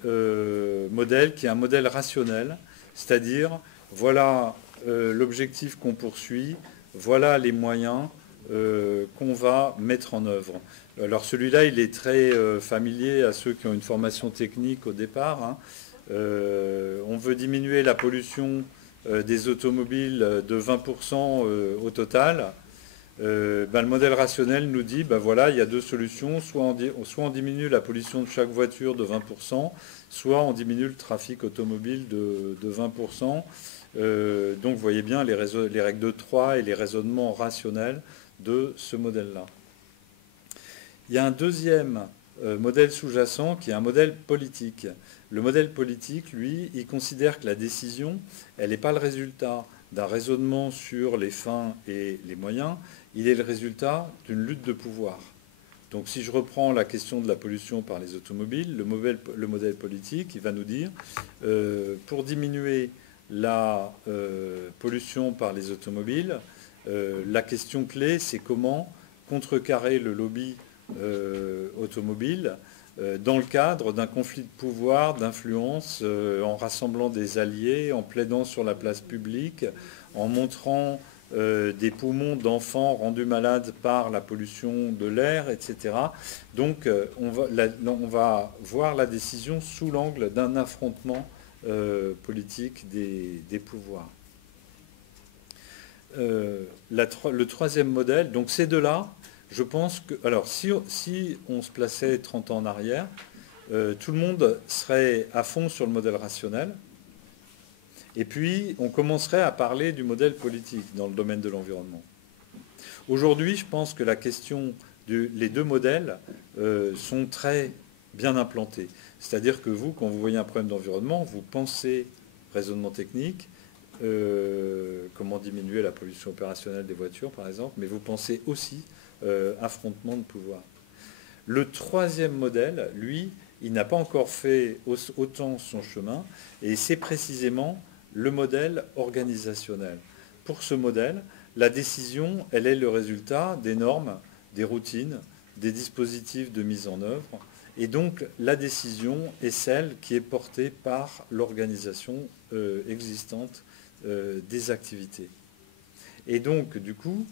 modèle qui est un modèle rationnel, c'est-à-dire voilà l'objectif qu'on poursuit, voilà les moyens qu'on va mettre en œuvre. Alors celui-là, il est très familier à ceux qui ont une formation technique au départ. Hein. On veut diminuer la pollution des automobiles de 20% au total. Le modèle rationnel nous dit, voilà, il y a 2 solutions, soit on diminue la pollution de chaque voiture de 20%, soit on diminue le trafic automobile de 20%. Donc vous voyez bien les règles de 3 et les raisonnements rationnels de ce modèle-là. Il y a un deuxième modèle sous-jacent qui est un modèle politique. Le modèle politique, lui, il considère que la décision, elle n'est pas le résultat d'un raisonnement sur les fins et les moyens, il est le résultat d'une lutte de pouvoir. Donc si je reprends la question de la pollution par les automobiles, le modèle politique, il va nous dire, pour diminuer la pollution par les automobiles, la question clé, c'est comment contrecarrer le lobby automobile dans le cadre d'un conflit de pouvoir, d'influence, en rassemblant des alliés, en plaidant sur la place publique, en montrant des poumons d'enfants rendus malades par la pollution de l'air, etc. Donc on va voir la décision sous l'angle d'un affrontement politique des pouvoirs. Le troisième modèle, donc ces deux-là, je pense que... Alors si on se plaçait 30 ans en arrière, tout le monde serait à fond sur le modèle rationnel. Et puis, on commencerait à parler du modèle politique dans le domaine de l'environnement. Aujourd'hui, je pense que la question les 2 modèles sont très bien implantés. C'est-à-dire que vous, quand vous voyez un problème d'environnement, vous pensez raisonnement technique, comment diminuer la pollution opérationnelle des voitures, par exemple, mais vous pensez aussi affrontement de pouvoir. Le troisième modèle, lui, il n'a pas encore fait autant son chemin, et c'est précisément le modèle organisationnel. Pour ce modèle, la décision, elle est le résultat des normes, des routines, des dispositifs de mise en œuvre, et donc la décision est celle qui est portée par l'organisation existante des activités. Et donc, du coup,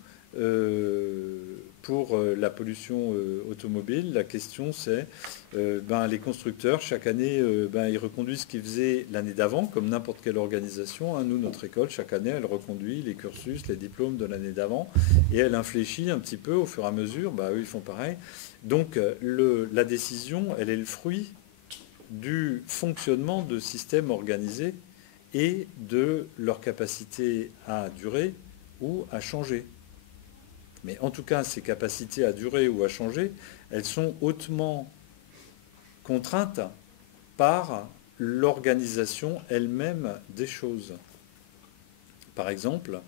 pour la pollution automobile, la question c'est, les constructeurs, chaque année, ils reconduisent ce qu'ils faisaient l'année d'avant, comme n'importe quelle organisation. Hein. Nous, notre école, chaque année, elle reconduit les cursus, les diplômes de l'année d'avant, et elle infléchit un petit peu au fur et à mesure. Eux, ils font pareil. Donc, la décision, elle est le fruit du fonctionnement de systèmes organisés et de leur capacité à durer ou à changer. Mais en tout cas, ces capacités à durer ou à changer, elles sont hautement contraintes par l'organisation elle-même des choses. Par exemple,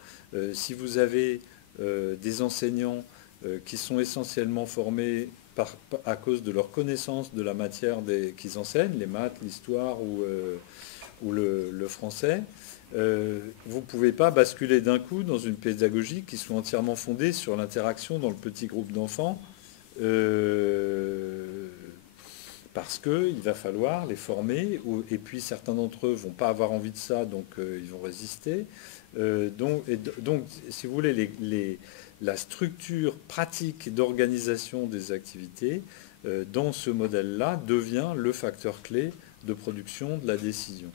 si vous avez des enseignants qui sont essentiellement formés à cause de leur connaissance de la matière qu'ils enseignent, les maths, l'histoire ou le français, vous ne pouvez pas basculer d'un coup dans une pédagogie qui soit entièrement fondée sur l'interaction dans le petit groupe d'enfants, parce qu'il va falloir les former, et puis certains d'entre eux ne vont pas avoir envie de ça, donc ils vont résister. Donc, si vous voulez, la structure pratique d'organisation des activités, dans ce modèle-là, devient le facteur clé de production de la décision.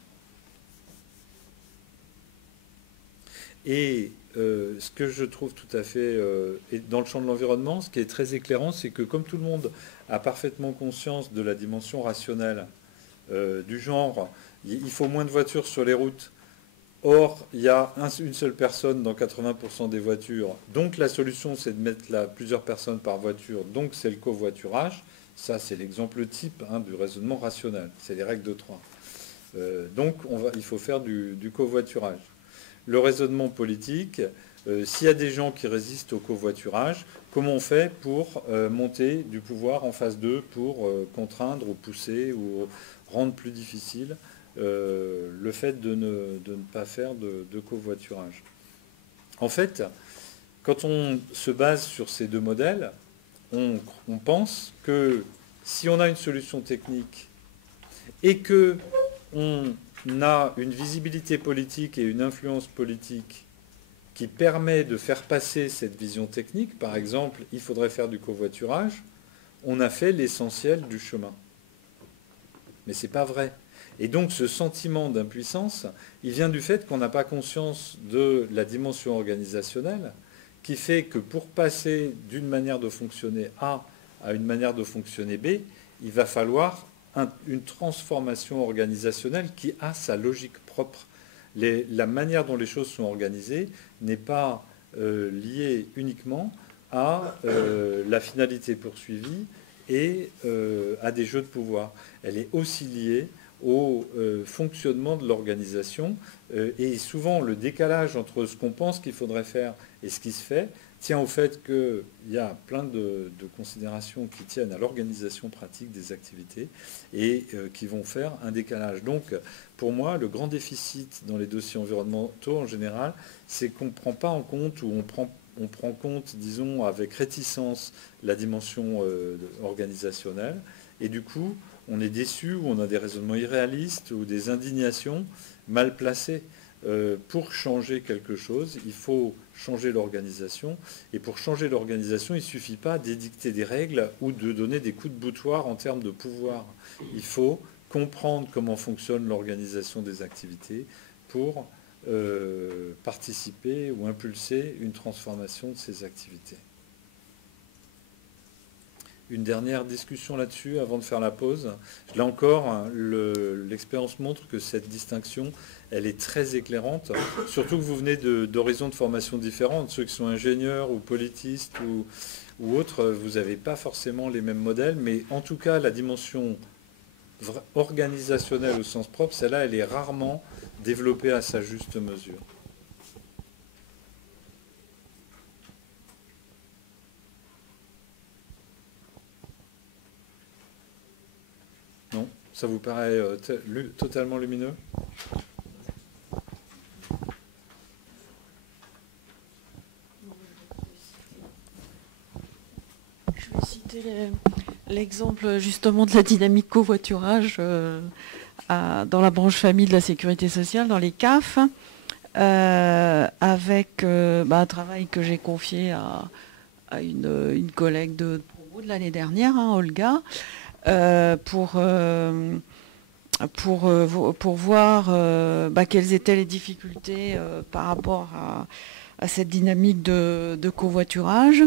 Et ce que je trouve tout à fait, dans le champ de l'environnement, ce qui est très éclairant, c'est que comme tout le monde a parfaitement conscience de la dimension rationnelle, du genre, il faut moins de voitures sur les routes, or il y a une seule personne dans 80% des voitures, donc la solution c'est de mettre plusieurs personnes par voiture, donc c'est le covoiturage. Ça c'est l'exemple type du raisonnement rationnel, c'est les règles de 3. Donc il faut faire du covoiturage. Le raisonnement politique, s'il y a des gens qui résistent au covoiturage, comment on fait pour monter du pouvoir en face d'eux pour contraindre ou pousser ou rendre plus difficile le fait de ne pas faire de covoiturage. En fait, quand on se base sur ces deux modèles, on pense que si on a une solution technique et que on a une visibilité politique et une influence politique qui permet de faire passer cette vision technique, par exemple, il faudrait faire du covoiturage, on a fait l'essentiel du chemin. Mais ce n'est pas vrai. Et donc ce sentiment d'impuissance, il vient du fait qu'on n'a pas conscience de la dimension organisationnelle, qui fait que pour passer d'une manière de fonctionner A à une manière de fonctionner B, il va falloir une transformation organisationnelle qui a sa logique propre. La manière dont les choses sont organisées n'est pas liée uniquement à la finalité poursuivie et à des jeux de pouvoir. Elle est aussi liée au fonctionnement de l'organisation et souvent le décalage entre ce qu'on pense qu'il faudrait faire et ce qui se fait tient au fait qu'il y a plein de considérations qui tiennent à l'organisation pratique des activités et qui vont faire un décalage. Donc, pour moi, le grand déficit dans les dossiers environnementaux, en général, c'est qu'on ne prend pas en compte ou on prend compte, disons, avec réticence la dimension organisationnelle. Et du coup, on est déçu ou on a des raisonnements irréalistes ou des indignations mal placées. Pour changer quelque chose, il faut changer l'organisation. Et pour changer l'organisation, il ne suffit pas d'édicter des règles ou de donner des coups de boutoir en termes de pouvoir. Il faut comprendre comment fonctionne l'organisation des activités pour participer ou impulser une transformation de ces activités. Une dernière discussion là-dessus avant de faire la pause. Là encore, l'expérience montre que cette distinction, elle est très éclairante, surtout que vous venez d'horizons de formation différentes. Ceux qui sont ingénieurs ou politistes ou autres, vous n'avez pas forcément les mêmes modèles, mais en tout cas, la dimension organisationnelle au sens propre, celle-là, elle est rarement développée à sa juste mesure. Non. Ça vous paraît totalement lumineux? Je vais citer l'exemple justement de la dynamique covoiturage dans la branche famille de la sécurité sociale, dans les CAF, avec un travail que j'ai confié à une collègue de promo de l'année dernière, Olga, pour voir quelles étaient les difficultés par rapport à cette dynamique de covoiturage.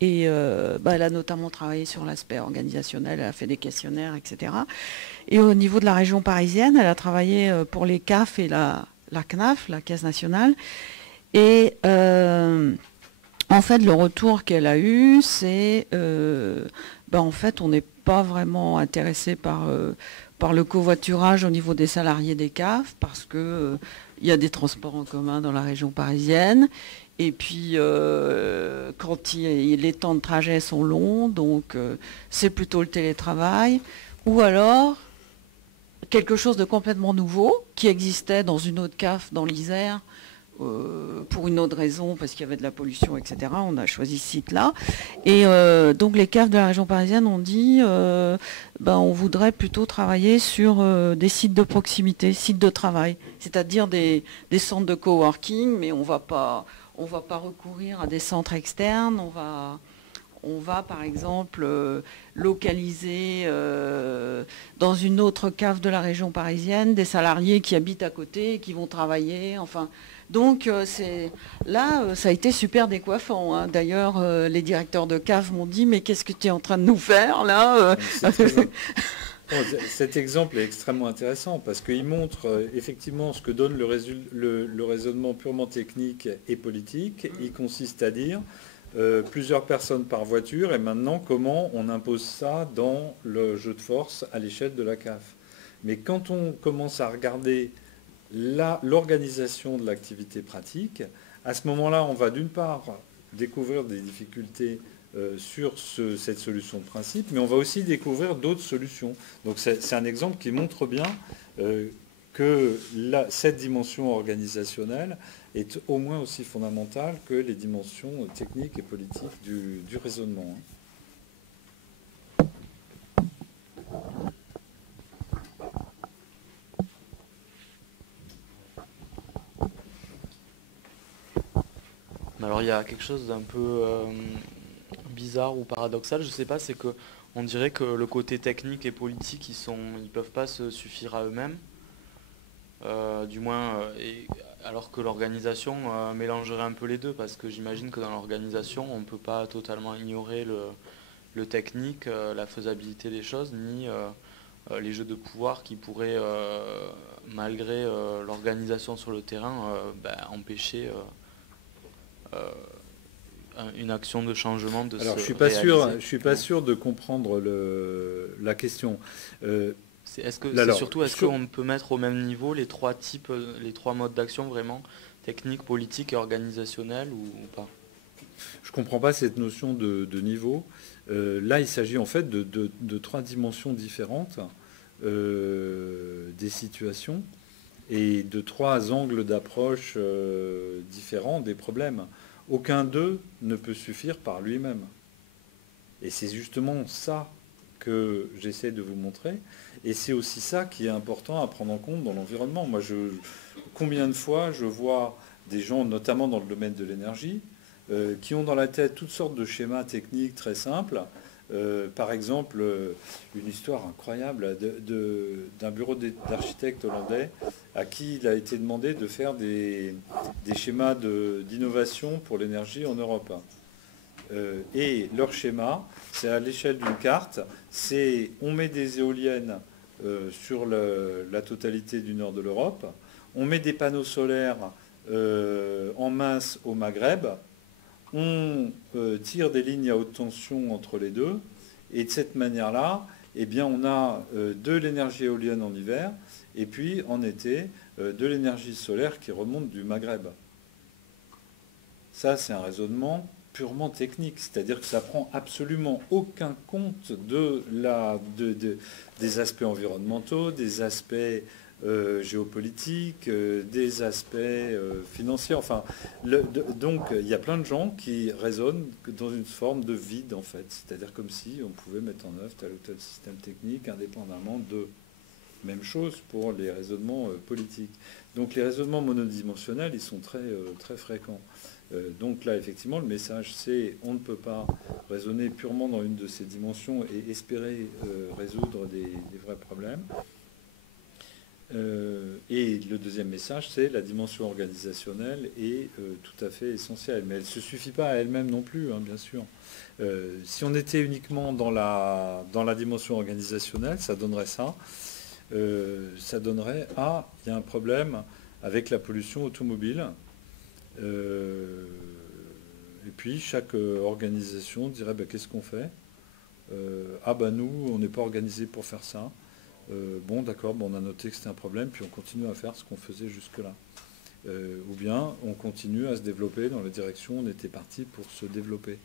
Et elle a notamment travaillé sur l'aspect organisationnel, elle a fait des questionnaires, etc. Et au niveau de la région parisienne, elle a travaillé pour les CAF et la CNAF, la Caisse nationale. Et en fait, le retour qu'elle a eu, c'est en fait, on n'est pas vraiment intéressé par le covoiturage au niveau des salariés des CAF, parce que il y a des transports en commun dans la région parisienne. Et puis, quand les temps de trajet sont longs, donc c'est plutôt le télétravail. Ou alors, quelque chose de complètement nouveau, qui existait dans une autre CAF dans l'Isère, pour une autre raison, parce qu'il y avait de la pollution, etc. On a choisi ce site-là. Et donc les CAF de la région parisienne ont dit, on voudrait plutôt travailler sur des sites de proximité, sites de travail, c'est-à-dire des centres de coworking, mais on va pas recourir à des centres externes, on va par exemple localiser dans une autre cave de la région parisienne des salariés qui habitent à côté et qui vont travailler. Enfin, donc ça a été super décoiffant, hein. D'ailleurs, les directeurs de cave m'ont dit, mais qu'est-ce que tu es en train de nous faire là? Cet exemple est extrêmement intéressant parce qu'il montre effectivement ce que donne le raisonnement purement technique et politique. Il consiste à dire plusieurs personnes par voiture et maintenant comment on impose ça dans le jeu de force à l'échelle de la CAF. Mais quand on commence à regarder l'organisation de l'activité pratique, à ce moment-là, on va d'une part découvrir des difficultés sur cette solution de principe, mais on va aussi découvrir d'autres solutions. Donc c'est un exemple qui montre bien que cette dimension organisationnelle est au moins aussi fondamentale que les dimensions techniques et politiques du raisonnement. Alors il y a quelque chose d'un peu bizarre ou paradoxal, je sais pas, c'est que on dirait que le côté technique et politique, ils peuvent pas se suffire à eux-mêmes, du moins, alors que l'organisation mélangerait un peu les deux, parce que j'imagine que dans l'organisation, on ne peut pas totalement ignorer le technique, la faisabilité des choses, ni les jeux de pouvoir qui pourraient, malgré l'organisation sur le terrain, empêcher une action de changement de Alors, se je suis pas sûr de comprendre la question. Est-ce qu'on peut mettre au même niveau les trois modes d'action vraiment, technique, politique et organisationnel ou pas? Je ne comprends pas cette notion de niveau. Là, il s'agit en fait de trois dimensions différentes des situations et de trois angles d'approche différents des problèmes. Aucun d'eux ne peut suffire par lui-même. Et c'est justement ça que j'essaie de vous montrer. Et c'est aussi ça qui est important à prendre en compte dans l'environnement. Moi, combien de fois je vois des gens, notamment dans le domaine de l'énergie, qui ont dans la tête toutes sortes de schémas techniques très simples. Par exemple, une histoire incroyable d'un bureau d'architectes hollandais à qui il a été demandé de faire des schémas d'innovation pour l'énergie en Europe. Et leur schéma, c'est à l'échelle d'une carte, on met des éoliennes sur la totalité du nord de l'Europe, on met des panneaux solaires en masse au Maghreb, on tire des lignes à haute tension entre les deux, et de cette manière-là, eh bien, on a de l'énergie éolienne en hiver, et puis en été, de l'énergie solaire qui remonte du Maghreb. Ça, c'est un raisonnement purement technique, c'est-à-dire que ça prend absolument aucun compte des aspects environnementaux, des aspects géopolitiques, des aspects financiers. Enfin, donc il y a plein de gens qui raisonnent dans une forme de vide en fait, c'est-à-dire comme si on pouvait mettre en œuvre tel ou tel système technique indépendamment de. Même chose pour les raisonnements politiques. Donc les raisonnements monodimensionnels, ils sont très, très fréquents. Donc là, effectivement, le message, c'est on ne peut pas raisonner purement dans une de ces dimensions et espérer résoudre des vrais problèmes. Et le deuxième message, c'est la dimension organisationnelle est tout à fait essentielle. Mais elle ne se suffit pas à elle-même non plus, hein, bien sûr. Si on était uniquement dans la dimension organisationnelle, ça donnerait ça. Ça donnerait, il y a un problème avec la pollution automobile. Et puis chaque organisation dirait, qu'est-ce qu'on fait? Nous, on n'est pas organisé pour faire ça. Bon, d'accord, on a noté que c'était un problème, puis on continue à faire ce qu'on faisait jusque-là. Ou bien on continue à se développer dans la direction où on était parti pour se développer.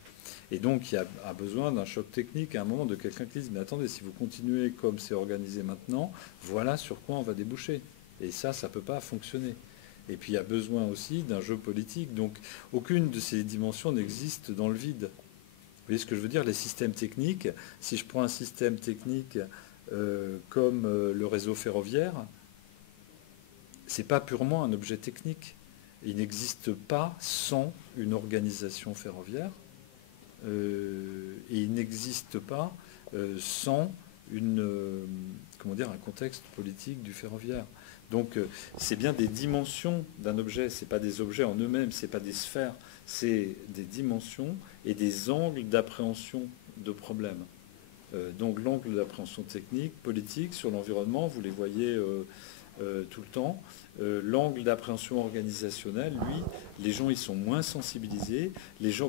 Et donc il y a besoin d'un choc technique à un moment de quelqu'un qui dise, mais attendez, si vous continuez comme c'est organisé maintenant, voilà sur quoi on va déboucher. Et ça ne peut pas fonctionner. Et puis il y a besoin aussi d'un jeu politique. Donc aucune de ces dimensions n'existe dans le vide. Vous voyez ce que je veux dire? Les systèmes techniques, si je prends un système technique comme le réseau ferroviaire, ce n'est pas purement un objet technique. Il n'existe pas sans une organisation ferroviaire et il n'existe pas sans un contexte politique du ferroviaire. Donc c'est bien des dimensions d'un objet, ce n'est pas des objets en eux-mêmes, ce n'est pas des sphères, c'est des dimensions et des angles d'appréhension de problèmes. Donc l'angle d'appréhension technique, politique, sur l'environnement, vous les voyez tout le temps. L'angle d'appréhension organisationnelle, lui, les gens ils sont moins sensibilisés.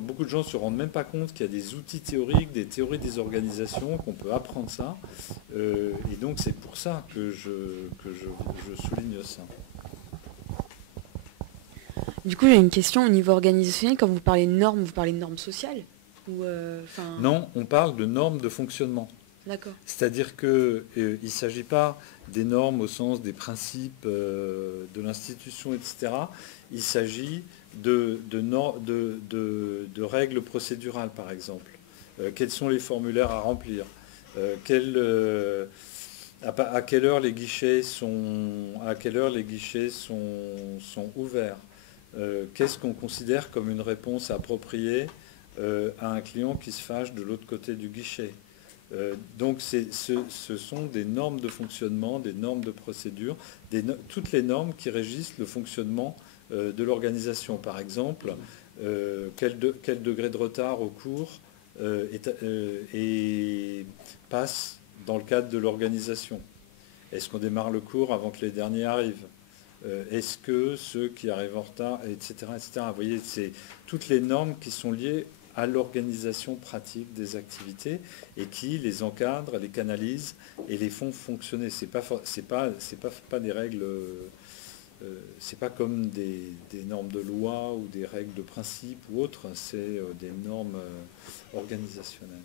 Beaucoup de gens ne se rendent même pas compte qu'il y a des outils théoriques, des théories des organisations, qu'on peut apprendre ça. Et donc c'est pour ça que je souligne ça. Du coup, j'ai une question au niveau organisationnel. Quand vous parlez de normes, vous parlez de normes sociales ou, Non, on parle de normes de fonctionnement. D'accord. C'est-à-dire qu'il ne s'agit pas des normes au sens des principes de l'institution, etc. Il s'agit de règles procédurales, par exemple. Quels sont les formulaires à remplir? À quelle heure les guichets sont ouverts? Qu'est-ce qu'on considère comme une réponse appropriée à un client qui se fâche de l'autre côté du guichet? Donc ce sont des normes de fonctionnement, des normes de procédure, toutes les normes qui régissent le fonctionnement de l'organisation. Par exemple, quel degré de retard au cours passe dans le cadre de l'organisation? Est-ce qu'on démarre le cours avant que les derniers arrivent? Est-ce que ceux qui arrivent en retard, etc., etc. Vous voyez, c'est toutes les normes qui sont liées à l'organisation pratique des activités et qui les encadrent, les canalisent et les font fonctionner. C'est pas des règles, c'est pas comme des normes de loi ou des règles de principe ou autres, c'est des normes organisationnelles.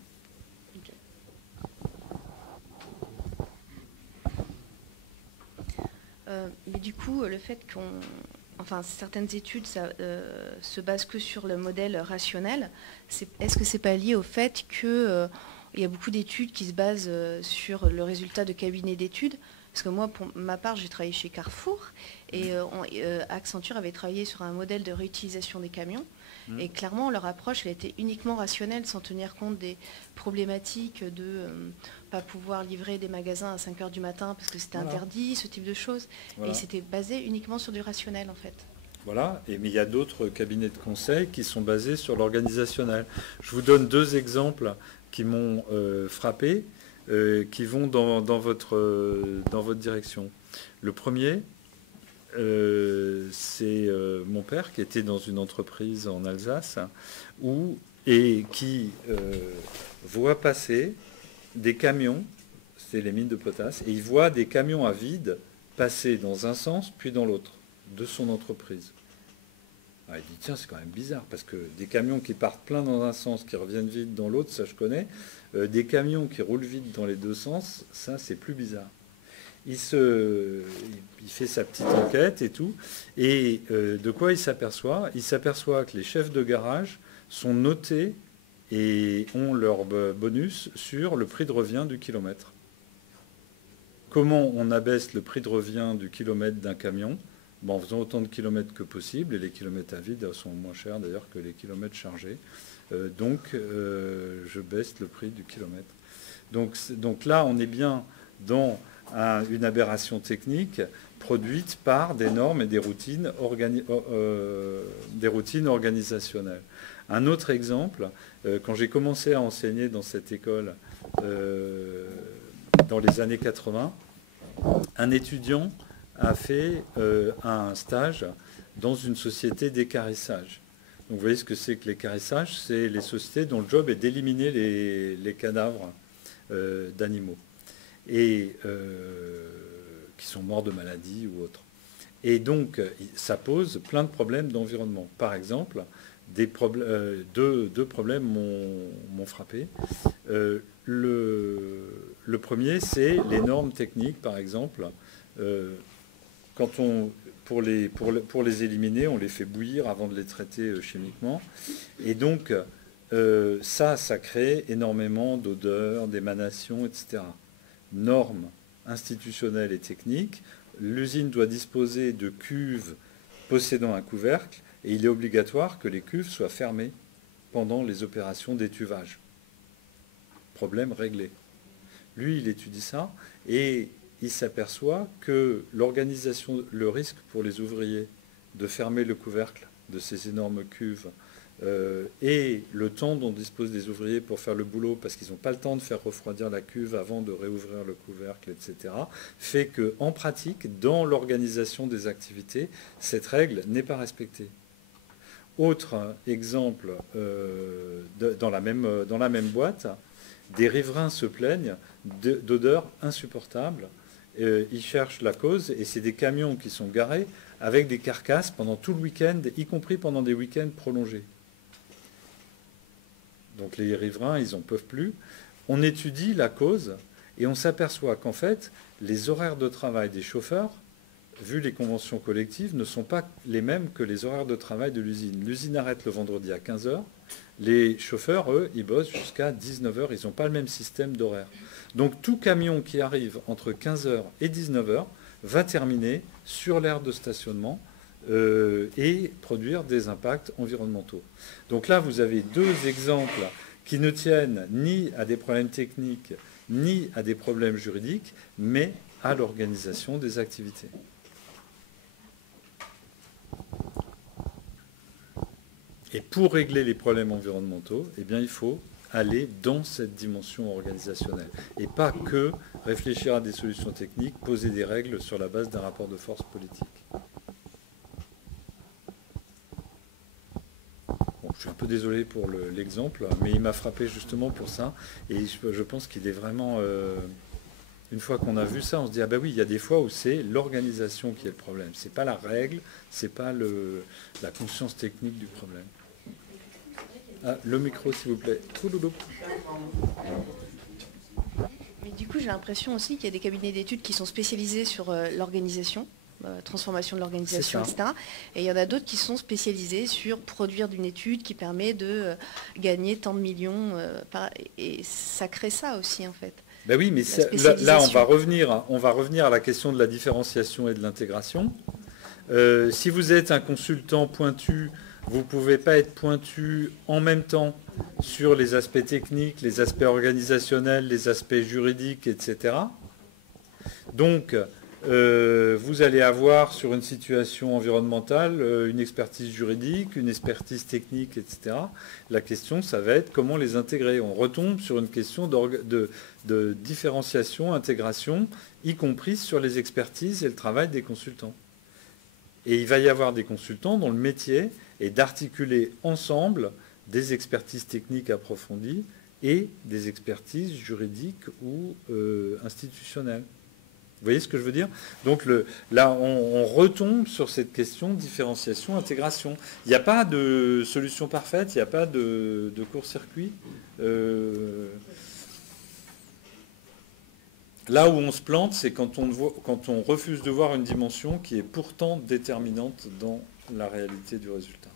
Mais du coup, le fait certaines études se basent que sur le modèle rationnel, est-ce que c'est pas lié au fait qu'il y a beaucoup d'études qui se basent sur le résultat de cabinets d'études? Parce que moi, pour ma part, j'ai travaillé chez Carrefour et Accenture avait travaillé sur un modèle de réutilisation des camions. Et clairement, leur approche, elle était uniquement rationnelle, sans tenir compte des problématiques de pas pouvoir livrer des magasins à 5 h du matin parce que c'était interdit, ce type de choses. Voilà. Et c'était basé uniquement sur du rationnel, en fait. Voilà, mais il y a d'autres cabinets de conseil qui sont basés sur l'organisationnel. Je vous donne 2 exemples qui m'ont frappé, qui vont dans votre direction. Le premier, c'est mon père qui était dans une entreprise en Alsace qui voit passer des camions, c'est les mines de potasse, et il voit des camions à vide passer dans un sens puis dans l'autre de son entreprise. Alors, il dit, tiens, c'est quand même bizarre, parce que des camions qui partent plein dans un sens, qui reviennent vite dans l'autre, ça je connais. Des camions qui roulent vite dans les deux sens, ça c'est plus bizarre. Il fait sa petite enquête et tout. Et de quoi il s'aperçoit? Il s'aperçoit que les chefs de garage sont notés et ont leur bonus sur le prix de revient du kilomètre. Comment on abaisse le prix de revient du kilomètre d'un camion? En faisant autant de kilomètres que possible, et les kilomètres à vide sont moins chers d'ailleurs que les kilomètres chargés. Donc je baisse le prix du kilomètre. Donc là, on est bien dans une aberration technique produite par des normes et des routines organisationnelles. Un autre exemple, quand j'ai commencé à enseigner dans cette école dans les années 80, un étudiant a fait un stage dans une société d'équarrissage. Donc vous voyez ce que c'est que l'équarrissage, c'est les sociétés dont le job est d'éliminer les cadavres d'animaux et qui sont morts de maladie ou autres. Et donc ça pose plein de problèmes d'environnement. Par exemple, deux problèmes m'ont frappé. Le premier, c'est les normes techniques, par exemple. Pour les éliminer, on les fait bouillir avant de les traiter chimiquement. Et donc, ça crée énormément d'odeurs, d'émanations, etc. Normes institutionnelles et techniques. L'usine doit disposer de cuves possédant un couvercle et il est obligatoire que les cuves soient fermées pendant les opérations d'étuvage. Problème réglé. Lui, il étudie ça et il s'aperçoit que le risque pour les ouvriers de fermer le couvercle de ces énormes cuves et le temps dont disposent les ouvriers pour faire le boulot, parce qu'ils n'ont pas le temps de faire refroidir la cuve avant de réouvrir le couvercle, etc., fait qu'en pratique, dans l'organisation des activités, cette règle n'est pas respectée. Autre exemple, dans la même boîte, des riverains se plaignent d'odeurs insupportables. Ils cherchent la cause et c'est des camions qui sont garés avec des carcasses pendant tout le week-end, y compris pendant des week-ends prolongés. Donc les riverains, ils n'en peuvent plus. On étudie la cause et on s'aperçoit qu'en fait, les horaires de travail des chauffeurs, vu les conventions collectives, ne sont pas les mêmes que les horaires de travail de l'usine. L'usine arrête le vendredi à 15h. Les chauffeurs, eux, ils bossent jusqu'à 19h. Ils n'ont pas le même système d'horaire. Donc tout camion qui arrive entre 15h et 19h va terminer sur l'aire de stationnement et produire des impacts environnementaux. Donc là, vous avez deux exemples qui ne tiennent ni à des problèmes techniques, ni à des problèmes juridiques, mais à l'organisation des activités. Et pour régler les problèmes environnementaux, eh bien, il faut aller dans cette dimension organisationnelle et pas que réfléchir à des solutions techniques, poser des règles sur la base d'un rapport de force politique. Bon, je suis un peu désolé pour l'exemple, mais il m'a frappé justement pour ça et je pense qu'il est vraiment... une fois qu'on a vu ça, on se dit ah ben oui, il y a des fois où c'est l'organisation qui est le problème. C'est pas la règle, c'est pas la conscience technique du problème. Ah, le micro, s'il vous plaît. Mais du coup, j'ai l'impression aussi qu'il y a des cabinets d'études qui sont spécialisés sur l'organisation, transformation de l'organisation, etc. Et il y en a d'autres qui sont spécialisés sur produire d'une étude qui permet de gagner tant de millions. Et ça crée ça aussi, en fait. Ben oui, mais là, on va revenir à la question de la différenciation et de l'intégration. Si vous êtes un consultant pointu, vous ne pouvez pas être pointu en même temps sur les aspects techniques, les aspects organisationnels, les aspects juridiques, etc. Donc, vous allez avoir sur une situation environnementale une expertise juridique, une expertise technique, etc. La question, ça va être comment les intégrer. On retombe sur une question de différenciation, intégration, y compris sur les expertises et le travail des consultants. Et il va y avoir des consultants dont le métier est d'articuler ensemble des expertises techniques approfondies et des expertises juridiques ou institutionnelles. Vous voyez ce que je veux dire? Donc là, on retombe sur cette question différenciation, intégration. Il n'y a pas de solution parfaite, il n'y a pas de court-circuit. Là où on se plante, c'est quand on refuse de voir une dimension qui est pourtant déterminante dans la réalité du résultat.